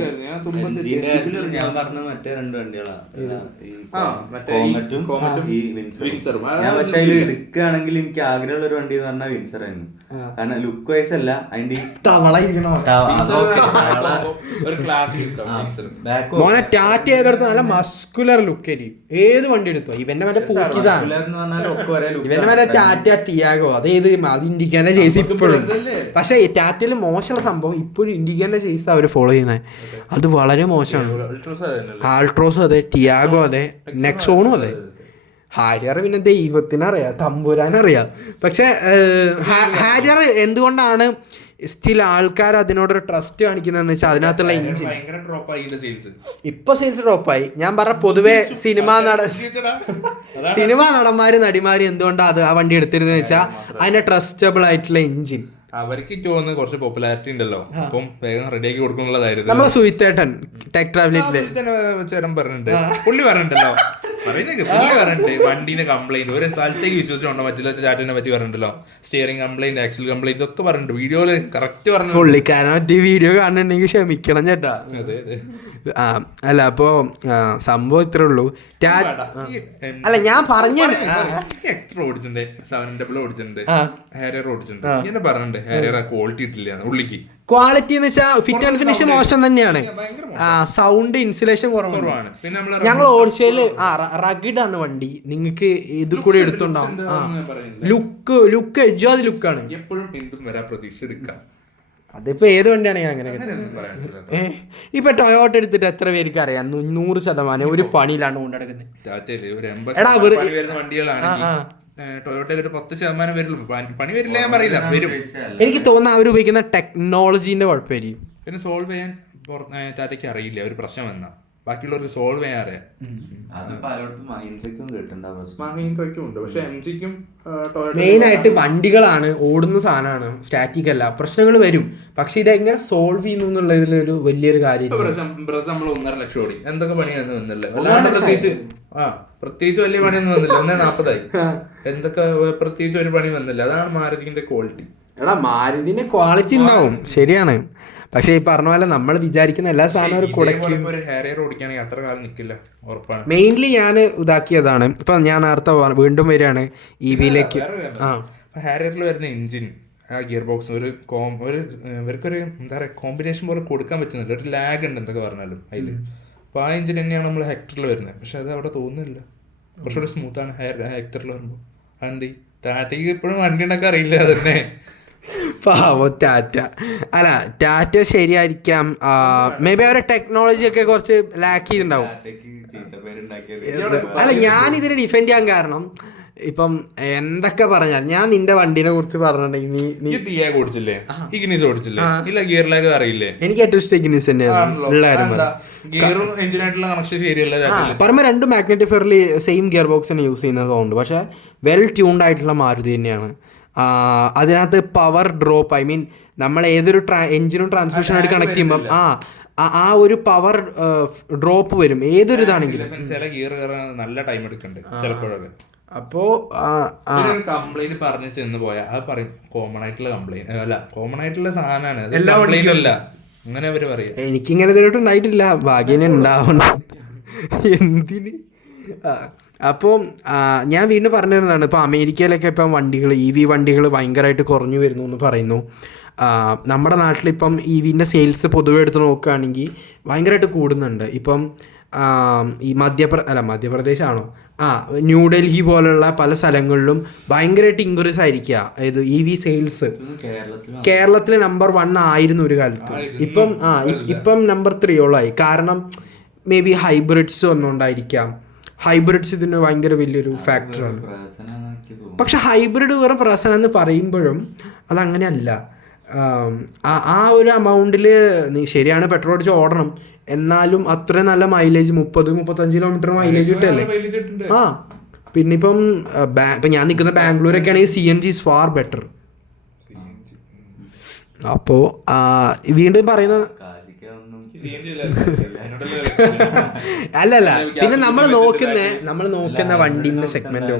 ഞാൻ പറഞ്ഞ മറ്റേ 2 വണ്ടികളാണ്. പക്ഷെ അതിൽ എടുക്കുകയാണെങ്കിൽ എനിക്ക് ആഗ്രഹമുള്ള ഒരു വണ്ടി എന്ന് പറഞ്ഞാൽ വിൻസർ ആയിരുന്നു. കാരണം ലുക്ക് വൈസ് അല്ല, അതിന്റെ മോനെ ടാറ്റ ഏതെടുത്തു നല്ല മസ്കുലർ ലുക്ക് ആയിരിക്കും. ഏത് വണ്ടി എടുത്തോ, ഇവന്റെ മറ്റേ പൂക്കിസാണ്, ഇവന്റെ മറ്റേ ടാറ്റ ടിയാഗോ, അതേത് അത് ഇൻഡിക്കേന്റെ ചേസി ഇപ്പോഴും. പക്ഷെ ടാറ്റയിൽ മോശമുള്ള സംഭവം ഇപ്പോഴും ഇൻഡിക്കേന്റെ ചേസ് അവർ ഫോളോ ചെയ്യുന്നത്, അത് വളരെ മോശമാണ്. ആൾട്രോസും അതെ, ടിയാഗോ അതെ, നെക്സോണും അതെ. ഹാരിയർ പിന്നെ ദൈവത്തിനറിയാം, തമ്പുരാനറിയാം. പക്ഷെ ഹാരിയർ എന്തുകൊണ്ടാണ് സ്റ്റിൽ ആൾക്കാർ അതിനോടൊരു ട്രസ്റ്റ് കാണിക്കുന്നതെന്ന് വെച്ചാൽ അതിനകത്തുള്ള എഞ്ചിൻ. ഇപ്പൊ സെയിൽസ് ഡ്രോപ്പായി. ഞാൻ പറഞ്ഞ പൊതുവെ സിനിമാ നടന്മാര് നടിമാര് എന്തുകൊണ്ടാണ് അത് ആ വണ്ടി എടുത്തിരുന്നത് വെച്ചാൽ അതിന്റെ ട്രസ്റ്റബിൾ ആയിട്ടുള്ള എഞ്ചിൻ. അവർക്ക് തോന്നുന്നു കുറച്ച് പോപ്പുലാരിറ്റി ഉണ്ടല്ലോ, അപ്പം വേഗം റെഡിയാക്കി കൊടുക്കുന്നുള്ളതായിരുന്നു. നമ്മളെ സുഹിത്തേട്ടൻ ടെക് ട്രാവലിറ്റില് ചേട്ടൻ പറഞ്ഞിട്ടുണ്ട്, പുള്ളി പറഞ്ഞിട്ടുണ്ടല്ലോ, പുള്ളി പറഞ്ഞിട്ടുണ്ട് വണ്ടീന്റെ കംപ്ലൈന്റ് ഒരു സ്ഥലത്തേക്ക് വിശ്വസിച്ചുണ്ടോ പറ്റില്ല. ടാറ്റനെ പറ്റി പറഞ്ഞിട്ടുണ്ടല്ലോ, സ്റ്റിയറിംഗ് കംപ്ലൈന്റ്, ആക്സിൽ കംപ്ലൈന്റ് ഇതൊക്കെ പറഞ്ഞിട്ടുണ്ട് വീഡിയോയില് കറക്റ്റ് പറഞ്ഞു. പുള്ളിക്കാരനെ പറ്റി വീഡിയോ കാണുന്നുണ്ടെങ്കിൽ ക്ഷമിക്കണം ചേട്ടാ. അല്ല അപ്പോ സംഭവം ഇത്രേ ഉള്ളൂ. അല്ല ഞാൻ പറഞ്ഞു ഓടിച്ചിട്ടുണ്ട്, 700 ഓടിച്ചിട്ടുണ്ട്, ഹാരിയർ ഓടിച്ചിട്ടുണ്ട്. ഇങ്ങനെ പറഞ്ഞിട്ടുണ്ട് ഹാരിയർ ക്വാളിറ്റി ഇട്ടില്ല ഉള്ളിക്ക്. ക്വാളിറ്റി എന്ന് വെച്ചാൽ ഫിറ്റ് ആൻഡ് ഫിനിഷ് മോശം തന്നെയാണ്. സൗണ്ട് ഇൻസുലേഷൻ കുറവാണ്. ഞങ്ങൾ ഓടിച്ചതിൽ റഗിഡ് ആണ് വണ്ടി. നിങ്ങൾക്ക് ഇത് കൂടി എടുത്തുണ്ടാവും. ലുക്ക് എജ്ജാതി ലുക്കാണ്. അതിപ്പോ ഏത് വണ്ടിയാണെങ്കിൽ അങ്ങനെ. ഇപ്പൊ ടൊയോട്ട എടുത്തിട്ട് എത്ര പേർക്ക് അറിയാം? 100% ഒരു പണിയിലാണ് കൊണ്ടുനടക്കുന്നത്. ടൊയോട്ടയിൽ ഒരു 10% വരുള്ളൂ. പണി വരില്ല ഞാൻ പറയില്ല, വരും. എനിക്ക് തോന്നുന്നു അവർ ഉപയോഗിക്കുന്ന ടെക്നോളജീന്റെ കുഴപ്പമായിരിക്കും. പിന്നെ സോൾവ് ചെയ്യാൻ ടാറ്റയ്ക്ക് അറിയില്ല ഒരു പ്രശ്നം എന്നാ, ബാക്കിയുള്ളവർക്ക് സോൾവ് ചെയ്യാൻ അറിയാം. മെയിൻ ആയിട്ട് വണ്ടികളാണ്, ഓടുന്ന സാധനമാണ്, സ്റ്റാറ്റിക് അല്ല. പ്രശ്നങ്ങൾ വരും, പക്ഷെ ഇതെങ്ങനെ സോൾവ് ചെയ്യുന്നു എന്നുള്ളതിലൊരു വലിയൊരു കാര്യം. നമ്മൾ 1.5 ലക്ഷം ഓടി, എന്തൊക്കെ പണിയൊന്നും വന്നില്ല. പ്രത്യേകിച്ച് വലിയ പണിയൊന്നും വന്നില്ല. 1.40 എന്തൊക്കെ പ്രത്യേകിച്ച് ഒരു പണി വന്നില്ല. അതാണ് മാരുതിന്റെ ക്വാളിറ്റി. എടാ മാരുതിന്റെ ക്വാളിറ്റി ഉണ്ടാവും, ശരിയാണ്. പക്ഷെ ഈ പറഞ്ഞ പോലെ നമ്മൾ വിചാരിക്കുന്ന എല്ലാ സാധനവും മെയിൻലി ഞാൻ ഇതാക്കിയതാണ്. ഇപ്പൊ ഞാൻ നേരത്തെ വീണ്ടും വരികയാണ് EV-യിലേക്ക്. ഹാരിയറിൽ വരുന്ന എഞ്ചിൻ, ആ ഗിയർ ബോക്സ് ഇവർക്കൊരു എന്താ പറയുക കോമ്പിനേഷൻ പോലെ കൊടുക്കാൻ പറ്റുന്നില്ല. ഒരു ലാഗ് ഉണ്ട് എന്തൊക്കെ പറഞ്ഞാലും അതിൽ. അപ്പോൾ ആ എഞ്ചിൻ തന്നെയാണ് നമ്മൾ ഹെക്ടറിൽ വരുന്നത്. പക്ഷെ അത് അവിടെ തോന്നുന്നില്ല, കുറച്ചുകൂടി സ്മൂത്താണ് ഹെക്ടറിൽ വരുമ്പോൾ. അതെന്ത് ടാറ്റയ്ക്ക് ഇപ്പോഴും വണ്ടി ഉണ്ടാക്കാൻ അറിയില്ല. അതന്നെ പാവോ ടാറ്റ. അല്ല ടാറ്റ ശരിയായിരിക്കാം, മേ ബി അവരുടെ ടെക്നോളജി ഒക്കെ കുറച്ച് ലാക്ക് ചെയ്തിട്ടുണ്ടാവും. അല്ല ഞാൻ ഇതിനെ ഡിഫെൻഡ് ചെയ്യാൻ കാരണം ഇപ്പം എന്തൊക്കെ പറഞ്ഞാൽ ഞാൻ നിന്റെ വണ്ടീനെ കുറിച്ച് പറഞ്ഞിട്ടുണ്ടെങ്കിൽ എനിക്ക് ഏറ്റവും ഇഷ്ടം ഇഗ്നിസ് തന്നെയാണ്. പറയുമ്പോൾ രണ്ട് magnetic fairly same gear box തന്നെ യൂസ് ചെയ്യുന്നതുകൊണ്ട്, പക്ഷെ വെൽ ട്യൂൺഡ് ആയിട്ടുള്ള മാരുതി തന്നെയാണ്. അതിനകത്ത് പവർ ഡ്രോപ്പ്, ഐ മീൻ നമ്മൾ ഏതൊരു എഞ്ചിനും ട്രാൻസ്മിഷനായിട്ട് കണക്ട് ചെയ്യുമ്പം ആ ഒരു പവർ ഡ്രോപ്പ് വരും ഏതൊരു ഇതാണെങ്കിലും. നല്ല ടൈം എടുക്കുന്നുണ്ട് ചിലപ്പോഴൊക്കെ. അപ്പോ കംപ്ലൈന്റ് പറഞ്ഞു ചെന്ന് പോയാൽ അത് പറയും കോമൺ ആയിട്ടുള്ള കംപ്ലൈന്റ് അല്ല, കോമൺ ആയിട്ടുള്ള സാധനമാണ്, അല്ല അങ്ങനെ അവര് പറയാം. എനിക്കിങ്ങനെ ഇതുവരെയായിട്ട് ഉണ്ടായിട്ടില്ല, ഭാഗ്യം ഉണ്ടാവണം. എന്തിന്? അപ്പോൾ ഞാൻ വീണ്ടും പറഞ്ഞിരുന്നതാണ്, ഇപ്പോൾ അമേരിക്കയിലൊക്കെ ഇപ്പം വണ്ടികൾ EV വണ്ടികൾ ഭയങ്കരമായിട്ട് കുറഞ്ഞു വരുന്നു എന്ന് പറയുന്നു. നമ്മുടെ നാട്ടിലിപ്പം EVൻ്റെ സെയിൽസ് പൊതുവെ എടുത്ത് നോക്കുകയാണെങ്കിൽ ഭയങ്കരമായിട്ട് കൂടുന്നുണ്ട്. ഇപ്പം ഈ മധ്യപ്രദേശാണോ ന്യൂഡൽഹി പോലുള്ള പല സ്ഥലങ്ങളിലും ഭയങ്കരമായിട്ട് ഇൻക്രീസ് ആയിരിക്കുക ഇത് EV സെയിൽസ്. കേരളത്തിൽ നമ്പർ 1 ആയിരുന്നു ഒരു കാലത്ത്, ഇപ്പം നമ്പർ 3 കാരണം മേ ബി ഹൈബ്രിഡ്സ് വന്നുകൊണ്ടായിരിക്കാം. ഹൈബ്രിഡ്സ് ഇതിന് ഭയങ്കര വലിയൊരു ഫാക്ടറാണ്. പക്ഷെ ഹൈബ്രിഡ് വേറെ പ്രശ്നം എന്ന് പറയുമ്പോഴും അതങ്ങനെയല്ല. ആ ഒരു എമൗണ്ടിൽ ശരിയാണ് പെട്രോൾ അടിച്ച് ഓടണം, എന്നാലും അത്ര നല്ല മൈലേജ് 30-35 കിലോമീറ്റർ മൈലേജ് കിട്ടല്ലേ. പിന്നെ ഇപ്പം ഞാൻ നിൽക്കുന്ന ബാംഗ്ലൂരൊക്കെ ആണെങ്കിൽ CNG ഈസ് ഫാർ ബെറ്റർ. അപ്പോൾ വീണ്ടും പറയുന്ന അല്ലല്ല, പിന്നെ നമ്മൾ നോക്കുന്ന വണ്ടിന്റെ സെഗ്മെന്റ്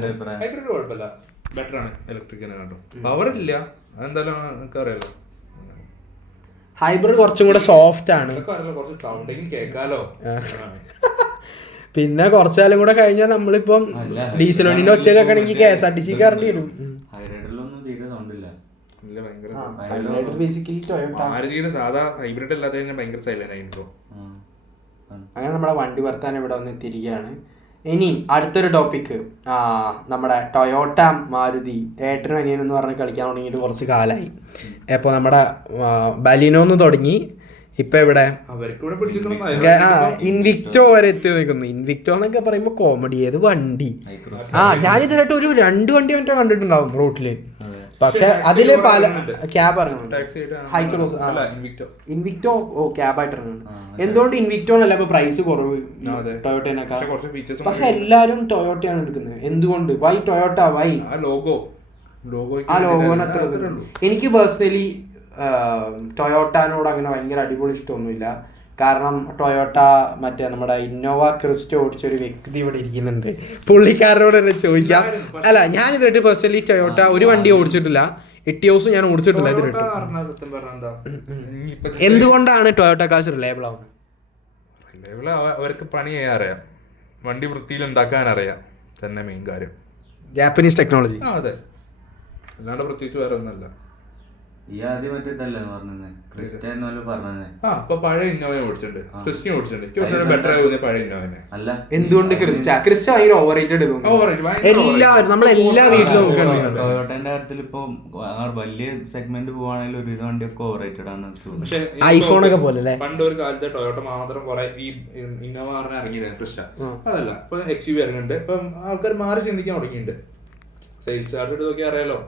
ഹൈബ്രിഡ് കുറച്ചും കൂടെ സോഫ്റ്റ് ആണ്. പിന്നെ കുറച്ചാലും കൂടെ കഴിഞ്ഞാൽ നമ്മളിപ്പം ഡീസൽ വണ്ടിന്റെ ഒച്ചയൊക്കെ ആണെങ്കിൽ KSRTC കയറേണ്ടി വരും. അങ്ങനെ നമ്മുടെ വണ്ടി വർത്താനം ഇവിടെ വന്ന് എത്തിയിരിക്കുകയാണ്. ഇനി അടുത്തൊരു ടോപ്പിക്ക്, നമ്മുടെ ടൊയോട്ട മാരുതി ഏട്ടനും അനിയനും എന്ന് പറഞ്ഞ് കളിക്കാൻ തുടങ്ങിയിട്ട് കുറച്ച് കാലമായി. ഇപ്പോൾ നമ്മുടെ ബലിനോന്ന് തുടങ്ങി ഇപ്പം ഇവിടെ ഇൻവിക്ടോ വരെ എത്തി നിൽക്കുന്നു. ഇൻവിക്ടോ എന്നൊക്കെ പറയുമ്പോൾ കോമഡി, ഏത് വണ്ടി. ഞാനിതിലായിട്ട് ഒരു 2 വണ്ടി മറ്റോ കണ്ടിട്ടുണ്ടാവും റോട്ടില്. പക്ഷെ അതില് പല ക്യാബ് ഇറങ്ങുന്നുണ്ട്. ഹൈക്രോസ് ഇൻവിക്ടോ ക്യാബ് ആയിട്ട് ഇറങ്ങുന്നുണ്ട്. എന്തുകൊണ്ട് ഇൻവിക്ടോന്നല്ല ഇപ്പൊ പ്രൈസ് കുറവ് ടൊയോട്ടേനേക്കാൾ? പക്ഷെ എല്ലാരും ടൊയോട്ടയാണ് എടുക്കുന്നത്. എന്തുകൊണ്ട്? Y Toyota? വൈ ആ ലോഗോന് അത്ര? എനിക്ക് പേഴ്സണലി ടൊയോട്ടനോട് അങ്ങനെ ഭയങ്കര അടിപൊളി ഇഷ്ടമൊന്നുമില്ല. കാരണം ടൊയോട്ട മറ്റേ നമ്മുടെ ഇന്നോവ ക്രിസ്റ്റ ഓടിച്ചൊരു വ്യക്തി ഇവിടെ ഇരിക്കുന്നുണ്ട്, പുള്ളിക്കാരനോട് തന്നെ ചോദിക്കാം. അല്ല ഞാൻ ഇതിട്ട് പേഴ്സണലി ടൊയോട്ട ഒരു വണ്ടി ഓടിച്ചിട്ടില്ല, എട്ടിയോസ് ഞാൻ ഓടിച്ചിട്ടില്ല ഇതിട്ട്. എന്തുകൊണ്ടാണ് ടൊയോട്ട കാസ് റിലയബിൾ ആവുന്നത്? അവർക്ക് പണി ചെയ്യാൻ അറിയാം, വണ്ടി വൃത്തിയിൽ ഉണ്ടാക്കാൻ അറിയാം, തന്നെ മെയിൻ കാര്യം. Japanese technology. അതെ, അല്ലാണ്ട് പ്രത്യേകിച്ച് വേറെ ഒന്നല്ല. ഈ ആദ്യം മറ്റേതല്ലേ പറഞ്ഞത് ക്രിസ്റ്റ്യാനോ പറഞ്ഞത്. അപ്പൊ പഴയ ഇന്നോവയെ ഓടിച്ചിട്ടുണ്ട്, ക്രിസ്റ്റ്യൻ ഓടിച്ചിട്ടുണ്ട്. ബെറ്റർ ആവുന്ന പഴയ ഇന്നോവനെ അല്ല. എന്തുകൊണ്ട് ക്രിസ്റ്റ്യാനോ ഓവറേറ്റഡ് എല്ലാവരും നമ്മളെല്ലാ വീട്ടിലും ടൊയോട്ടന്റെ കാര്യത്തിൽ ഇപ്പൊ വലിയ സെഗ്മെന്റ് പോവാണെങ്കിൽ ഒരു വണ്ടിയൊക്കെ ഓവറേറ്റഡ് ആണ്. പക്ഷെ ഐഫോൺ ഒക്കെ പോലെ പണ്ട് ഒരു കാലത്ത് ടൊയോട്ട മാത്രം കുറെ ഈ ഇന്നോവ പറഞ്ഞ ഇറങ്ങിയിട്ടുണ്ട് ക്രിസ്റ്റ. അതല്ല ഇപ്പൊ XUV ഇറങ്ങുന്നുണ്ട്. ഇപ്പൊ ആൾക്കാർ മാറി ചിന്തിക്കാൻ തുടങ്ങിയിട്ടുണ്ട്. സെയിൽസ് ചാർട്ട് എടുത്ത് നോക്കി അറിയാലോ.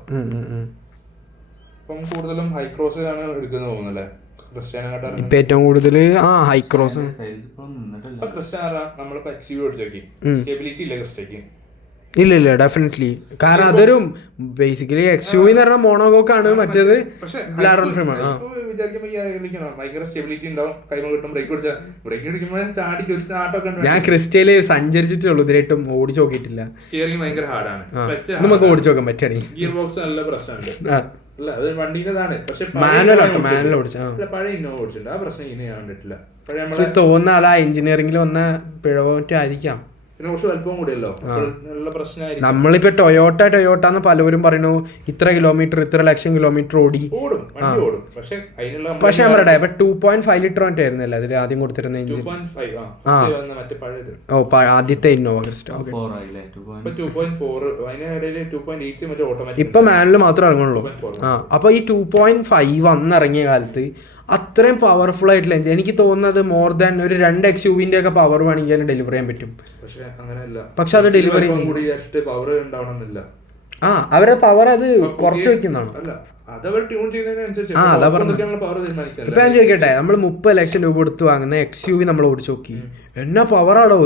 ഇപ്പം കൂടുതലും ഹൈക്രോസ് ആണ് എടുക്കുന്നത് തോന്നുന്നല്ലേ ക്രിസ്റ്റ്യാനോ ഏറ്റവും കൂടുതൽ ഹൈക്രോസ്. ക്രിസ്റ്റ്യാനോ നമ്മളിപ്പോ XUV ഓടിച്ചു നോക്കി, സ്റ്റെബിലിറ്റി ഇല്ല ക്രിസ്റ്റയ്ക്ക്. ഇല്ല ഡെഫിനറ്റ്ലി. കാരണം അതൊരു ബേസിക്കലി XUV എന്ന് പറഞ്ഞാൽ മോണോകോക്കാണ്, മറ്റേത് ലാറോൺ ഫ്രെയിം ആണ്. ഭയങ്കര സ്റ്റെബിലിറ്റി ഉണ്ടാവും, കൈമ കിട്ടും. ബ്രേക്ക് അടിക്കുമ്പോൾ ചാടിക്ക് ഒരു ചാട്ടൊക്കെ. ഞാൻ ക്രിസ്റ്റയില് സഞ്ചരിച്ചിട്ടുള്ളൂ, ഇതിലായിട്ടും ഓടിച്ചു നോക്കിയിട്ടില്ല. സ്റ്റിയറിംഗ് ഭയങ്കര ഹാർഡാണ്, നമുക്ക് ഓടിച്ചു നോക്കാൻ പറ്റുകയാണെങ്കിൽ. ഗിയർ ബോക്സ് നല്ല പ്രശ്നമുണ്ട്. അല്ല അത് വണ്ടിന്റെതാണ്. പക്ഷെ മാനുവൽ ഓടിച്ച പഴയ ഇന്നോവ ഓടിച്ചിട്ടുണ്ട്, ആ പ്രശ്നം ഇനി ഞാൻ കണ്ടിട്ടില്ല. തോന്നുന്ന അതാ എഞ്ചിനീയറിംഗിൽ വന്ന പിഴവറ്റായിരിക്കാം. പിന്നെ കുറച്ച് വലുപ്പം കൂടിയല്ലോ, പ്രശ്നമായിരിക്കും. നമ്മളിപ്പോ ടൊയോട്ട എന്ന് പലവരും പറയുന്നു, ഇത്ര കിലോമീറ്റർ ഇത്ര ലക്ഷം കിലോമീറ്റർ ഓടി. പക്ഷെ നമ്മുടെ 2.5 ലിറ്റർ മറ്റേ ആയിരുന്നല്ലേ അതിൽ ആദ്യം കൊടുത്തിരുന്ന എഞ്ചിൻ. ആദ്യത്തെ ഇന്നോവ ക്രിസ്റ്റ. ഇപ്പൊ മാനുവൽ മാത്രം ഇറങ്ങുള്ളൂ. അപ്പൊ ഈ 2.5 വന്നിറങ്ങിയ കാലത്ത് അത്രയും പവർഫുൾ ആയിട്ടുള്ള എഞ്ചിൻ എനിക്ക് തോന്നുന്നത് മോർ ദാൻ ഒരു 2 XUV ഒക്കെ പവർ വേണമെങ്കിൽ ഡെലിവറി ചെയ്യാൻ പറ്റും. പക്ഷെ അത് ഡെലിവറി അവരുടെ പവർ അത് കുറച്ച് വെക്കുന്നതാണ്. അതാ പറഞ്ഞത്. ഇപ്പൊ ഞാൻ ചോദിക്കട്ടെ, നമ്മൾ 30 ലക്ഷം രൂപ കൊടുത്ത് വാങ്ങുന്ന XUV നമ്മൾ ഓടിച്ചു നോക്കി, എന്നാ പവറാടോ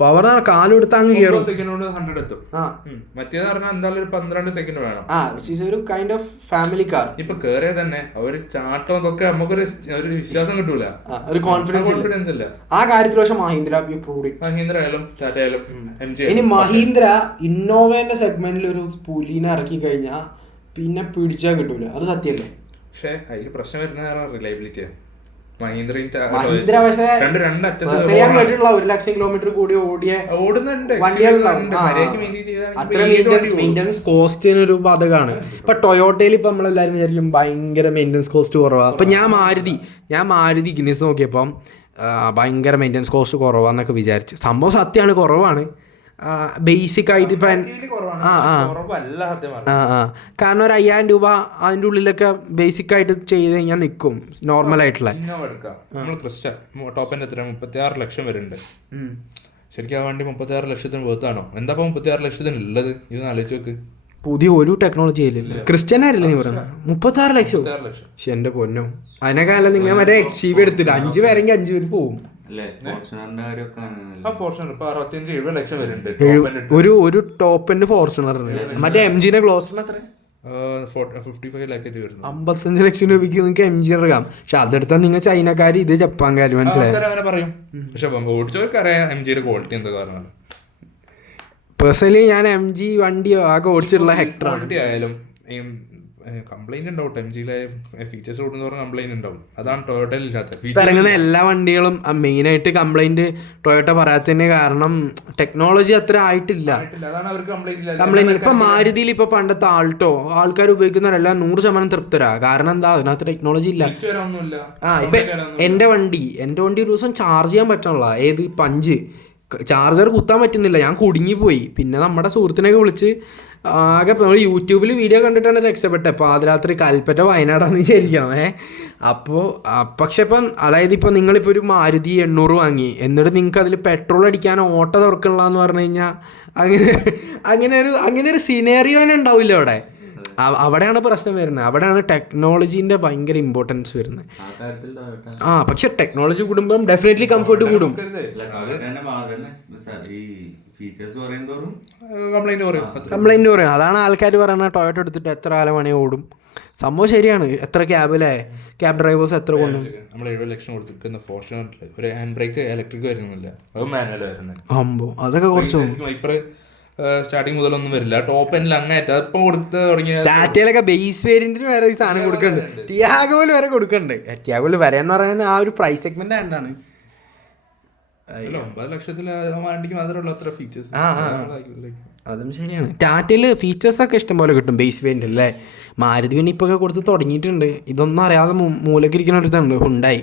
പവർ കാലെടുത്ത് അങ്ങ് കയറും. ഒരു കൈൻഡ് ഓഫ് ഫാമിലി കാർ. ഇപ്പൊ കേറിയ തന്നെ ഒരു ചാട്ടം ഇതൊക്കെ നമുക്കൊരു വിശ്വാസം കിട്ടൂല, ഒരു കോൺഫിഡൻസ് ഇല്ല ആ കാര്യത്തിൽ. പക്ഷെ മഹീന്ദ്ര ആയാലും ടാറ്റ ആയാലും ഇനി മഹീന്ദ്ര ഇന്നോവേന്റെ സെഗ്മെന്റിൽ ഒരു പുലിനെ ഇറക്കി കഴിഞ്ഞാൽ പിന്നെ പിടിച്ചാൽ കിട്ടൂല, അത് സത്യല്ലേ. പക്ഷെ അതിന് പ്രശ്നം വരുന്ന റിലയബിലിറ്റിയാണ്. മഹീന്ദ്ര പക്ഷേ 1 ലക്ഷം കിലോമീറ്റർ കൂടി ഓടിയ മെയിൻ്റനൻസ് കോസ്റ്റിന് ഒരു ബാധകമാണ്. ഇപ്പൊ ടൊയോട്ടയിൽ ഇപ്പൊ നമ്മളെല്ലാരും വിചാരിക്കും ഭയങ്കര മെയിൻ്റനൻസ് കോസ്റ്റ് കുറവാണ്. അപ്പൊ ഞാൻ മാരുതി ഗിന്നസ് നോക്കിയപ്പം ഭയങ്കര മെയിൻ്റനൻസ് കോസ്റ്റ് കുറവാന്നൊക്കെ വിചാരിച്ചു. സംഭവം സത്യമാണ്, കുറവാണ്. ബേസിക് ആയിട്ട് ഇപ്പം കാരണം ഒരു 5000 രൂപ അതിൻ്റെ ഉള്ളിലൊക്കെ ബേസിക് ആയിട്ട് ചെയ്ത് കഴിഞ്ഞാൽ നിൽക്കും നോർമൽ ആയിട്ടുള്ള. ടോപ്പ് എൻഡ് എത്ര 36 ലക്ഷം വരുന്നുണ്ട്. ശരിക്കും ആ വണ്ടി 36 ലക്ഷത്തിന് വേർത്താണോ? എന്താ 36 ലക്ഷത്തിന് ഉള്ളത്? ഇതൊന്ന് ആലോചിച്ച് നോക്ക്. പുതിയ ഒരു ടെക്നോളജി ആയില്ല. ക്രിസ്റ്റ്യാനായില്ലേ നീ പറയുന്നത്? 36 ലക്ഷം. പക്ഷെ എന്റെ പൊന്നോ, അതിനേക്കാലം നിങ്ങൾ മറ്റേ XUV എടുത്തില്ല. 5 പേരെങ്കിൽ 5 പേര് പോവും. ഒരു ടോപ്പ് എൻഡ് ഫോർച്യൂണർ മറ്റേ MGന്റെ ഗ്ലോസ്റ്ററിന് എത്ര 55 ലക്ഷം രൂപയ്ക്ക് നിങ്ങൾക്ക് MG ഇറങ്ങാം. പക്ഷെ അതെടുത്താൽ നിങ്ങൾ ചൈനക്കാര്, ഇത് ജപ്പാൻകാര്, മനസ്സിലായി. പേഴ്സണലി ഞാൻ MG വണ്ടി ആകെ ഓടിച്ചിട്ടുള്ള ഹെക്ടറാണ്. കംപ്ലൈന്റ് ഉണ്ടാവും MGയിലെ ഫീച്ചേഴ്സ് കൊടുക്കുന്ന കംപ്ലൈന്റ് ഉണ്ടാവും. അതാണ് ടൊയോട്ടയിൽ ഇല്ലാത്ത. ഇറങ്ങുന്ന എല്ലാ വണ്ടികളും മെയിനായിട്ട് കംപ്ലൈന്റ് ടൊയോട്ട പറയാത്തതിന് കാരണം ടെക്നോളജി അത്ര ആയിട്ടില്ല. കംപ്ലൈന്റ് ഇപ്പൊ മാരുതിയിൽ ഇപ്പൊ പണ്ടത്തെ ആൾട്ടോ ആൾക്കാർ ഉപയോഗിക്കുന്നവരെല്ലാം 100% തൃപ്തരാ. കാരണം എന്താ, അതിനകത്ത് ടെക്നോളജി ഇല്ല. ഇപ്പൊ എന്റെ വണ്ടി ഒരു ദിവസം ചാർജ് ചെയ്യാൻ പറ്റണല്ലോ. ഏത് 5 ചാർജർ കുത്താൻ പറ്റുന്നില്ല, ഞാൻ കുടുങ്ങിപ്പോയി. പിന്നെ നമ്മുടെ സുഹൃത്തിനൊക്കെ വിളിച്ച് ആകെ നമ്മൾ യൂട്യൂബിൽ വീഡിയോ കണ്ടിട്ടാണ് രക്ഷപ്പെട്ടത്. അപ്പോൾ ആദ്യരാത്രി കൽപ്പറ്റ വയനാടാണെന്ന് വിചാരിക്കണം. അപ്പോൾ പക്ഷെ ഇപ്പം അതായത് ഇപ്പം നിങ്ങളിപ്പോൾ ഒരു മാരുതി 800 വാങ്ങി, എന്നിട്ട് നിങ്ങൾക്ക് അതിൽ പെട്രോൾ അടിക്കാൻ ഓട്ടോ തുറക്കണില്ലാന്ന് പറഞ്ഞു കഴിഞ്ഞാൽ അങ്ങനെ ഒരു സിനേറിയോ തന്നെ ഉണ്ടാവില്ല അവിടെ. അവിടെയാണ് പ്രശ്നം വരുന്നത്. അവിടെയാണ് ടെക്നോളജീൻ്റെ ഭയങ്കര ഇമ്പോർട്ടൻസ് വരുന്നത്. പക്ഷെ ടെക്നോളജി കൂടുമ്പം ഡെഫിനറ്റ്ലി കംഫർട്ട് കൂടും. കംപ്ലൈന്റ് പറയും. അതാണ് ആൾക്കാർ പറയുന്നത് ടൊയോട്ട എടുത്തിട്ട് എത്ര കാലം വേണമെങ്കിൽ ഓടും. സംഭവം ശരിയാണ്. എത്ര ക്യാബ് ഡ്രൈവേഴ്സ് എത്ര കൊണ്ടു. നമ്മൾ 70 ലക്ഷം കൊടുത്തിട്ട് ഫോർച്യൂണറിൽ ഒരു ഹാൻഡ് ബ്രേക്ക് ഇലക്ട്രിക് വരുന്നില്ല, അത് മാനുവൽ വരുന്നത്. അതൊക്കെ കുറച്ച് സ്റ്റാർട്ടിങ് മുതലൊന്നും വരില്ല. ടോപ്പ് എൻഡിൽ അങ്ങേറ്റ അതിപ്പം കൊടുത്ത് തുടങ്ങിയ ടാറ്റയിലൊക്കെ ബേസ് വേരിയന്റിന് വരെ ഈ സാധനം കൊടുക്കുന്നുണ്ട്. ടിയാഗോയിൽ വരെ കൊടുക്കുന്നുണ്ട്. ടിയാഗോയിൽ വരെയെന്ന് പറയുന്നത് ആ ഒരു പ്രൈസ് സെഗ്മെന്റ് ആയിട്ടാണ്. 9 ലക്ഷത്തിൽ വണ്ടിക്ക് മാത്രമല്ല അത്ര ഫീച്ചേഴ്സ്. അതും ശരിയാണ്. ടാറ്റയിൽ ഫീച്ചേഴ്സൊക്കെ ഇഷ്ടംപോലെ കിട്ടും ബേസ് വേരിയന്റ് അല്ലേ. മാരുതി പിന്നെ ഇപ്പോൾ കൊടുത്ത് തുടങ്ങിയിട്ടുണ്ട്. ഇതൊന്നും അറിയാതെ മൂലക്കിരിക്കുന്ന അടുത്തുണ്ട് ഹുണ്ടായി.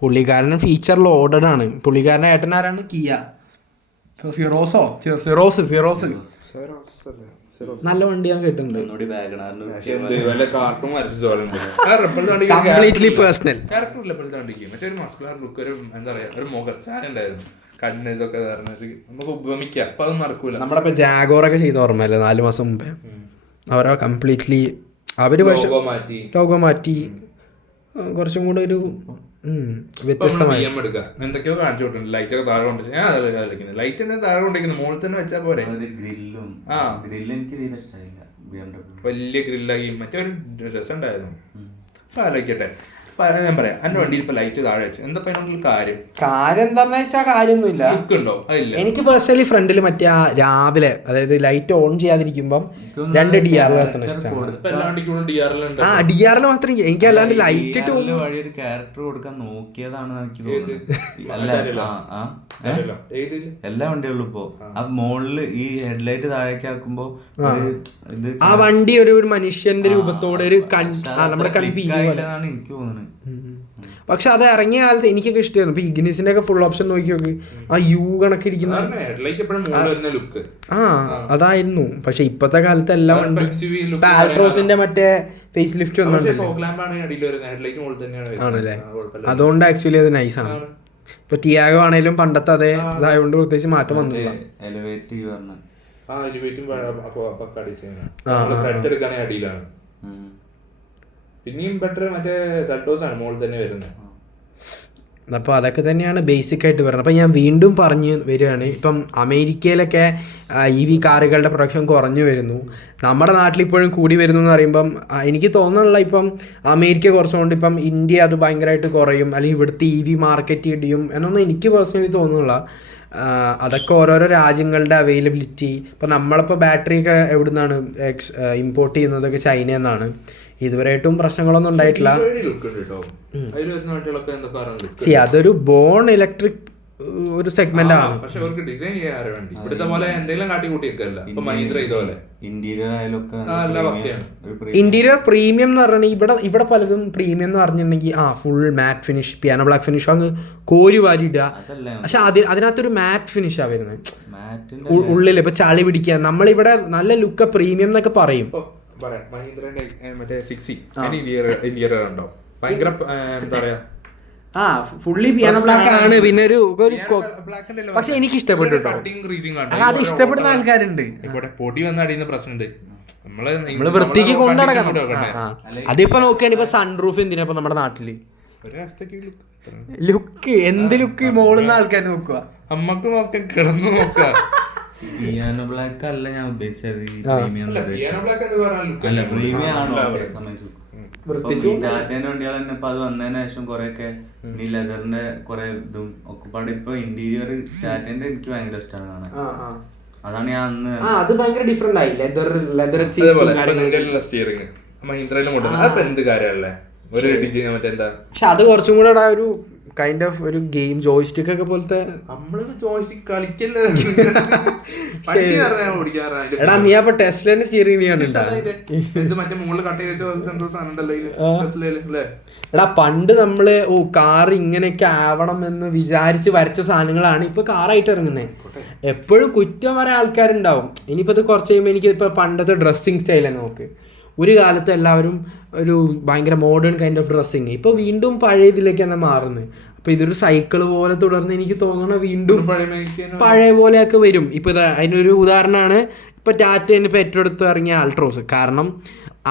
പുള്ളിക്കാരൻ ഫീച്ചർ ലോഡഡ് ആണ്. പുള്ളിക്കാരൻ്റെ ഏട്ടനാരാണ്? കിയ സിറോസ് നല്ല വണ്ടി ഞാൻ കേട്ടിട്ടുണ്ട്. Completely personal. കണ്ണ് ഇതൊക്കെ നമുക്ക് ഉപമിക്കാം. അപ്പൊ അതൊന്നും നടക്കൂല. നമ്മുടെ ഇപ്പൊ ജാഗോറൊക്കെ ചെയ്ത ഓർമ്മയല്ലേ 4 മാസം മുമ്പേ? അവരോ കംപ്ലീറ്റ്ലി അവര് ലോഗോ മാറ്റി കുറച്ചും കൂടെ ഒരു വ്യത്യസ്തമായി എന്തൊക്കെയോ കാണിച്ചു കൊടുക്കുന്നുണ്ട്. ലൈറ്റ് ഒക്കെ താഴെ കൊണ്ട് ഞാൻ കളിക്കുന്നത്. ലൈറ്റ് എന്താ താഴെ കൊണ്ടിരിക്കുന്നത്? മുകളിൽ തന്നെ വെച്ചാൽ പോരെ. വലിയ ഗ്രില്ലായി മറ്റൊരു രസം ഉണ്ടായിരുന്നു. അപ്പൊ ആലോചിക്കട്ടെ. ഞാൻ പറയാം, എന്റെ വണ്ടിയിൽ ഇപ്പൊ ലൈറ്റ് താഴെ വെച്ചു എന്താ കാര്യം എന്താന്ന് വെച്ചാൽ കാര്യമൊന്നുമില്ല. എനിക്ക് പേഴ്സണലി ഫ്രണ്ടിൽ മറ്റേ ആ രാവിലെ അതായത് ലൈറ്റ് ഓൺ ചെയ്യാതിരിക്കുമ്പം 2 DRL എത്തണം ഇഷ്ടമാണ്. DRL മാത്രം എനിക്ക് അല്ലാണ്ട് ലൈറ്റ് ഇട്ട് ക്യാരക്ടർ കൊടുക്കാൻ നോക്കിയതാണ് എനിക്ക് എല്ലാ വണ്ടികളിലും ഇപ്പോ ആ മോളില് ഈ ഹെഡ്ലൈറ്റ് താഴേക്ക് ആക്കുമ്പോ ആ വണ്ടി ഒരു മനുഷ്യന്റെ രൂപത്തോടെ ഒരു നമ്മുടെ കൺഫ്യൂഷനാണ് എനിക്ക് തോന്നുന്നത്. പക്ഷെ അത് ഇറങ്ങിയ കാലത്ത് എനിക്കൊക്കെ ഇഷ്ടമായിരുന്നു. ഇപ്പൊ ഇഗ്നിസിന്റെ ഒക്കെ ഫുൾ ഓപ്ഷൻ നോക്കി നോക്കി ആ യു കണക്കിരിക്കുന്ന അതായിരുന്നു. പക്ഷെ ഇപ്പത്തെ കാലത്ത് എല്ലാം വണ്ടി ആൾട്രോസിന്റെ മറ്റേ ഫേസ് ലിഫ്റ്റ് ആണല്ലേ. അതുകൊണ്ട് ആക്ച്വലി അത് നൈസാണ്. ഇപ്പൊ ടിയാഗോ ആണേലും പണ്ടത്തെ അതേ ഇതായതുകൊണ്ട് പ്രത്യേകിച്ച് മാറ്റം വന്നില്ല. പിന്നെയും ബെറ്റർ മറ്റേ സെൽട്ടോസ് ആണ് മുകളിൽ തന്നെ വരുന്നത്. അപ്പോൾ അതൊക്കെ തന്നെയാണ് ബേസിക് ആയിട്ട് പറയുന്നത്. അപ്പോൾ ഞാൻ വീണ്ടും പറഞ്ഞു വരികയാണ്, ഇപ്പം അമേരിക്കയിലൊക്കെ EV കാറുകളുടെ പ്രൊഡക്ഷൻ കുറഞ്ഞു വരുന്നു, നമ്മുടെ നാട്ടിൽ ഇപ്പോഴും കൂടി വരുന്നു എന്ന് പറയുമ്പം എനിക്ക് തോന്നുന്നുള്ള ഇപ്പം അമേരിക്ക കുറച്ചുകൊണ്ട് ഇപ്പം ഇന്ത്യ അത് ഭയങ്കരമായിട്ട് കുറയും അല്ലെങ്കിൽ ഇവിടുത്തെ EV മാർക്കറ്റ് ഇടിയും എന്നൊന്നും എനിക്ക് പേഴ്സണലി തോന്നുന്നില്ല. അതൊക്കെ ഓരോരോ രാജ്യങ്ങളുടെ അവൈലബിലിറ്റി. ഇപ്പോൾ നമ്മളിപ്പോൾ ബാറ്ററിയൊക്കെ എവിടെ നിന്നാണ് ഇമ്പോർട്ട് ചെയ്യുന്നതൊക്കെ ചൈനയിൽ നിന്നാണ്. ഇതുവരെയായിട്ടും പ്രശ്നങ്ങളൊന്നും ഉണ്ടായിട്ടില്ല. അതൊരു ബോൺ ഇലക്ട്രിക് ഒരു സെഗ്മെന്റ് ആണ്. ഇന്റീരിയർ പ്രീമിയം എന്ന് പറഞ്ഞാൽ ഇവിടെ പലതും പ്രീമിയം എന്ന് പറഞ്ഞിട്ടുണ്ടെങ്കിൽ ഫുൾ മാറ്റ് ഫിനിഷ്, പിയാനോ ബ്ലാക്ക് ഫിനിഷ് അങ്ങ് കോരി വാരിയിടുക. പക്ഷെ അതിനകത്തൊരു മാറ്റ് ഫിനിഷാ വരുന്നത് ഉള്ളിൽ. ഇപ്പൊ ചളി പിടിക്കുക. നമ്മളിവിടെ നല്ല ലുക്ക് പ്രീമിയം എന്നൊക്കെ പറയും. ഫുള്ളി പിയാനോ ബ്ലാക്ക് ആണ്. പിന്നെ ഒരു പക്ഷെ എനിക്ക് ഇഷ്ടപ്പെട്ടു കേട്ടോ. അത് ഇഷ്ടപ്പെടുന്ന ആൾക്കാരുണ്ട്. പൊടി വന്നടിയുന്ന പ്രശ്നമുണ്ട്. നമ്മള് വൃത്തിക്ക് കൊണ്ടുനടക്കണം. അതിപ്പോ നോക്കുകയാണെങ്കിൽ ഇപ്പൊ സൺറൂഫ് എന്തിനാ ഇപ്പൊ നമ്മുടെ നാട്ടില് ലുക്ക് എന്ത് ലുക്ക് മോളുന്ന ആൾക്കാർ നോക്കുക. അമ്മക്ക് നോക്ക കിടന്നു നോക്ക. പിയാനോ ബ്ലാക്ക് അല്ല ഞാൻ ഉദ്ദേശിച്ചത്. ടാറ്റേന്റെ വണ്ടികൾ തന്നെ ഇപ്പൊ അത് വന്നതിന് ശേഷം കൊറേയൊക്കെ ഈ ലെതറിന്റെ കൊറേ ഇതും ഒക്കെപ്പാട് ഇപ്പൊ ഇന്റീരിയർ ടാറ്റേന്റെ എനിക്ക് ഭയങ്കര ഇഷ്ടമാണ് കാണാൻ. അതാണ് ഞാൻ അന്ന് അത് ഭയങ്കര ഡിഫറെന്റ് ആയി. സ്റ്റിയറിംഗ് മഹീന്ദ്രയിലും കൊണ്ടുവന്നത് എന്ത് കാര്യമല്ലേ. പക്ഷെ അത് കുറച്ചും കൂടെ ഒരു കൈൻഡ് ഓഫ് ഒരു ഗെയിം ജോയ്സ്റ്റിക് ഒക്കെ പോലത്തെ. എടാ നീ അപ്പൊ ടെസ്ലന്റെ സ്റ്റിയറിംഗ് നീ കണ്ടിട്ടുണ്ടോ? എടാ പണ്ട് നമ്മള് കാർ ഇങ്ങനെയൊക്കെ ആവണം എന്ന് വിചാരിച്ച് വരച്ച സാധനങ്ങളാണ് ഇപ്പൊ കാറായിട്ട് ഇറങ്ങുന്നത്. എപ്പോഴും കുറ്റം വരെ ആൾക്കാരുണ്ടാവും. ഇനിയിപ്പോ ഇത് കുറച്ച് കഴിയുമ്പോൾ എനിക്ക് ഇപ്പൊ പണ്ടത്തെ ഡ്രസ്സിങ് സ്റ്റൈൽ തന്നെ നോക്ക്. ഒരു കാലത്ത് എല്ലാവരും ഒരു ഭയങ്കര മോഡേൺ കൈൻഡ് ഓഫ് ഡ്രസ്സിങ്, ഇപ്പോൾ വീണ്ടും പഴയ ഇതിലേക്ക് തന്നെ മാറുന്നത്. അപ്പോൾ ഇതൊരു സൈക്കിള് പോലെ തുടർന്ന് എനിക്ക് തോന്നണ വീണ്ടും പഴയ പോലെയൊക്കെ വരും. ഇപ്പോൾ ഇത് അതിനൊരു ഉദാഹരണമാണ് ഇപ്പോൾ ടാറ്റേൻ്റെ ഇപ്പോൾ ഏറ്റവും അടുത്ത് ഇറങ്ങിയ ആൾട്രോസ്. കാരണം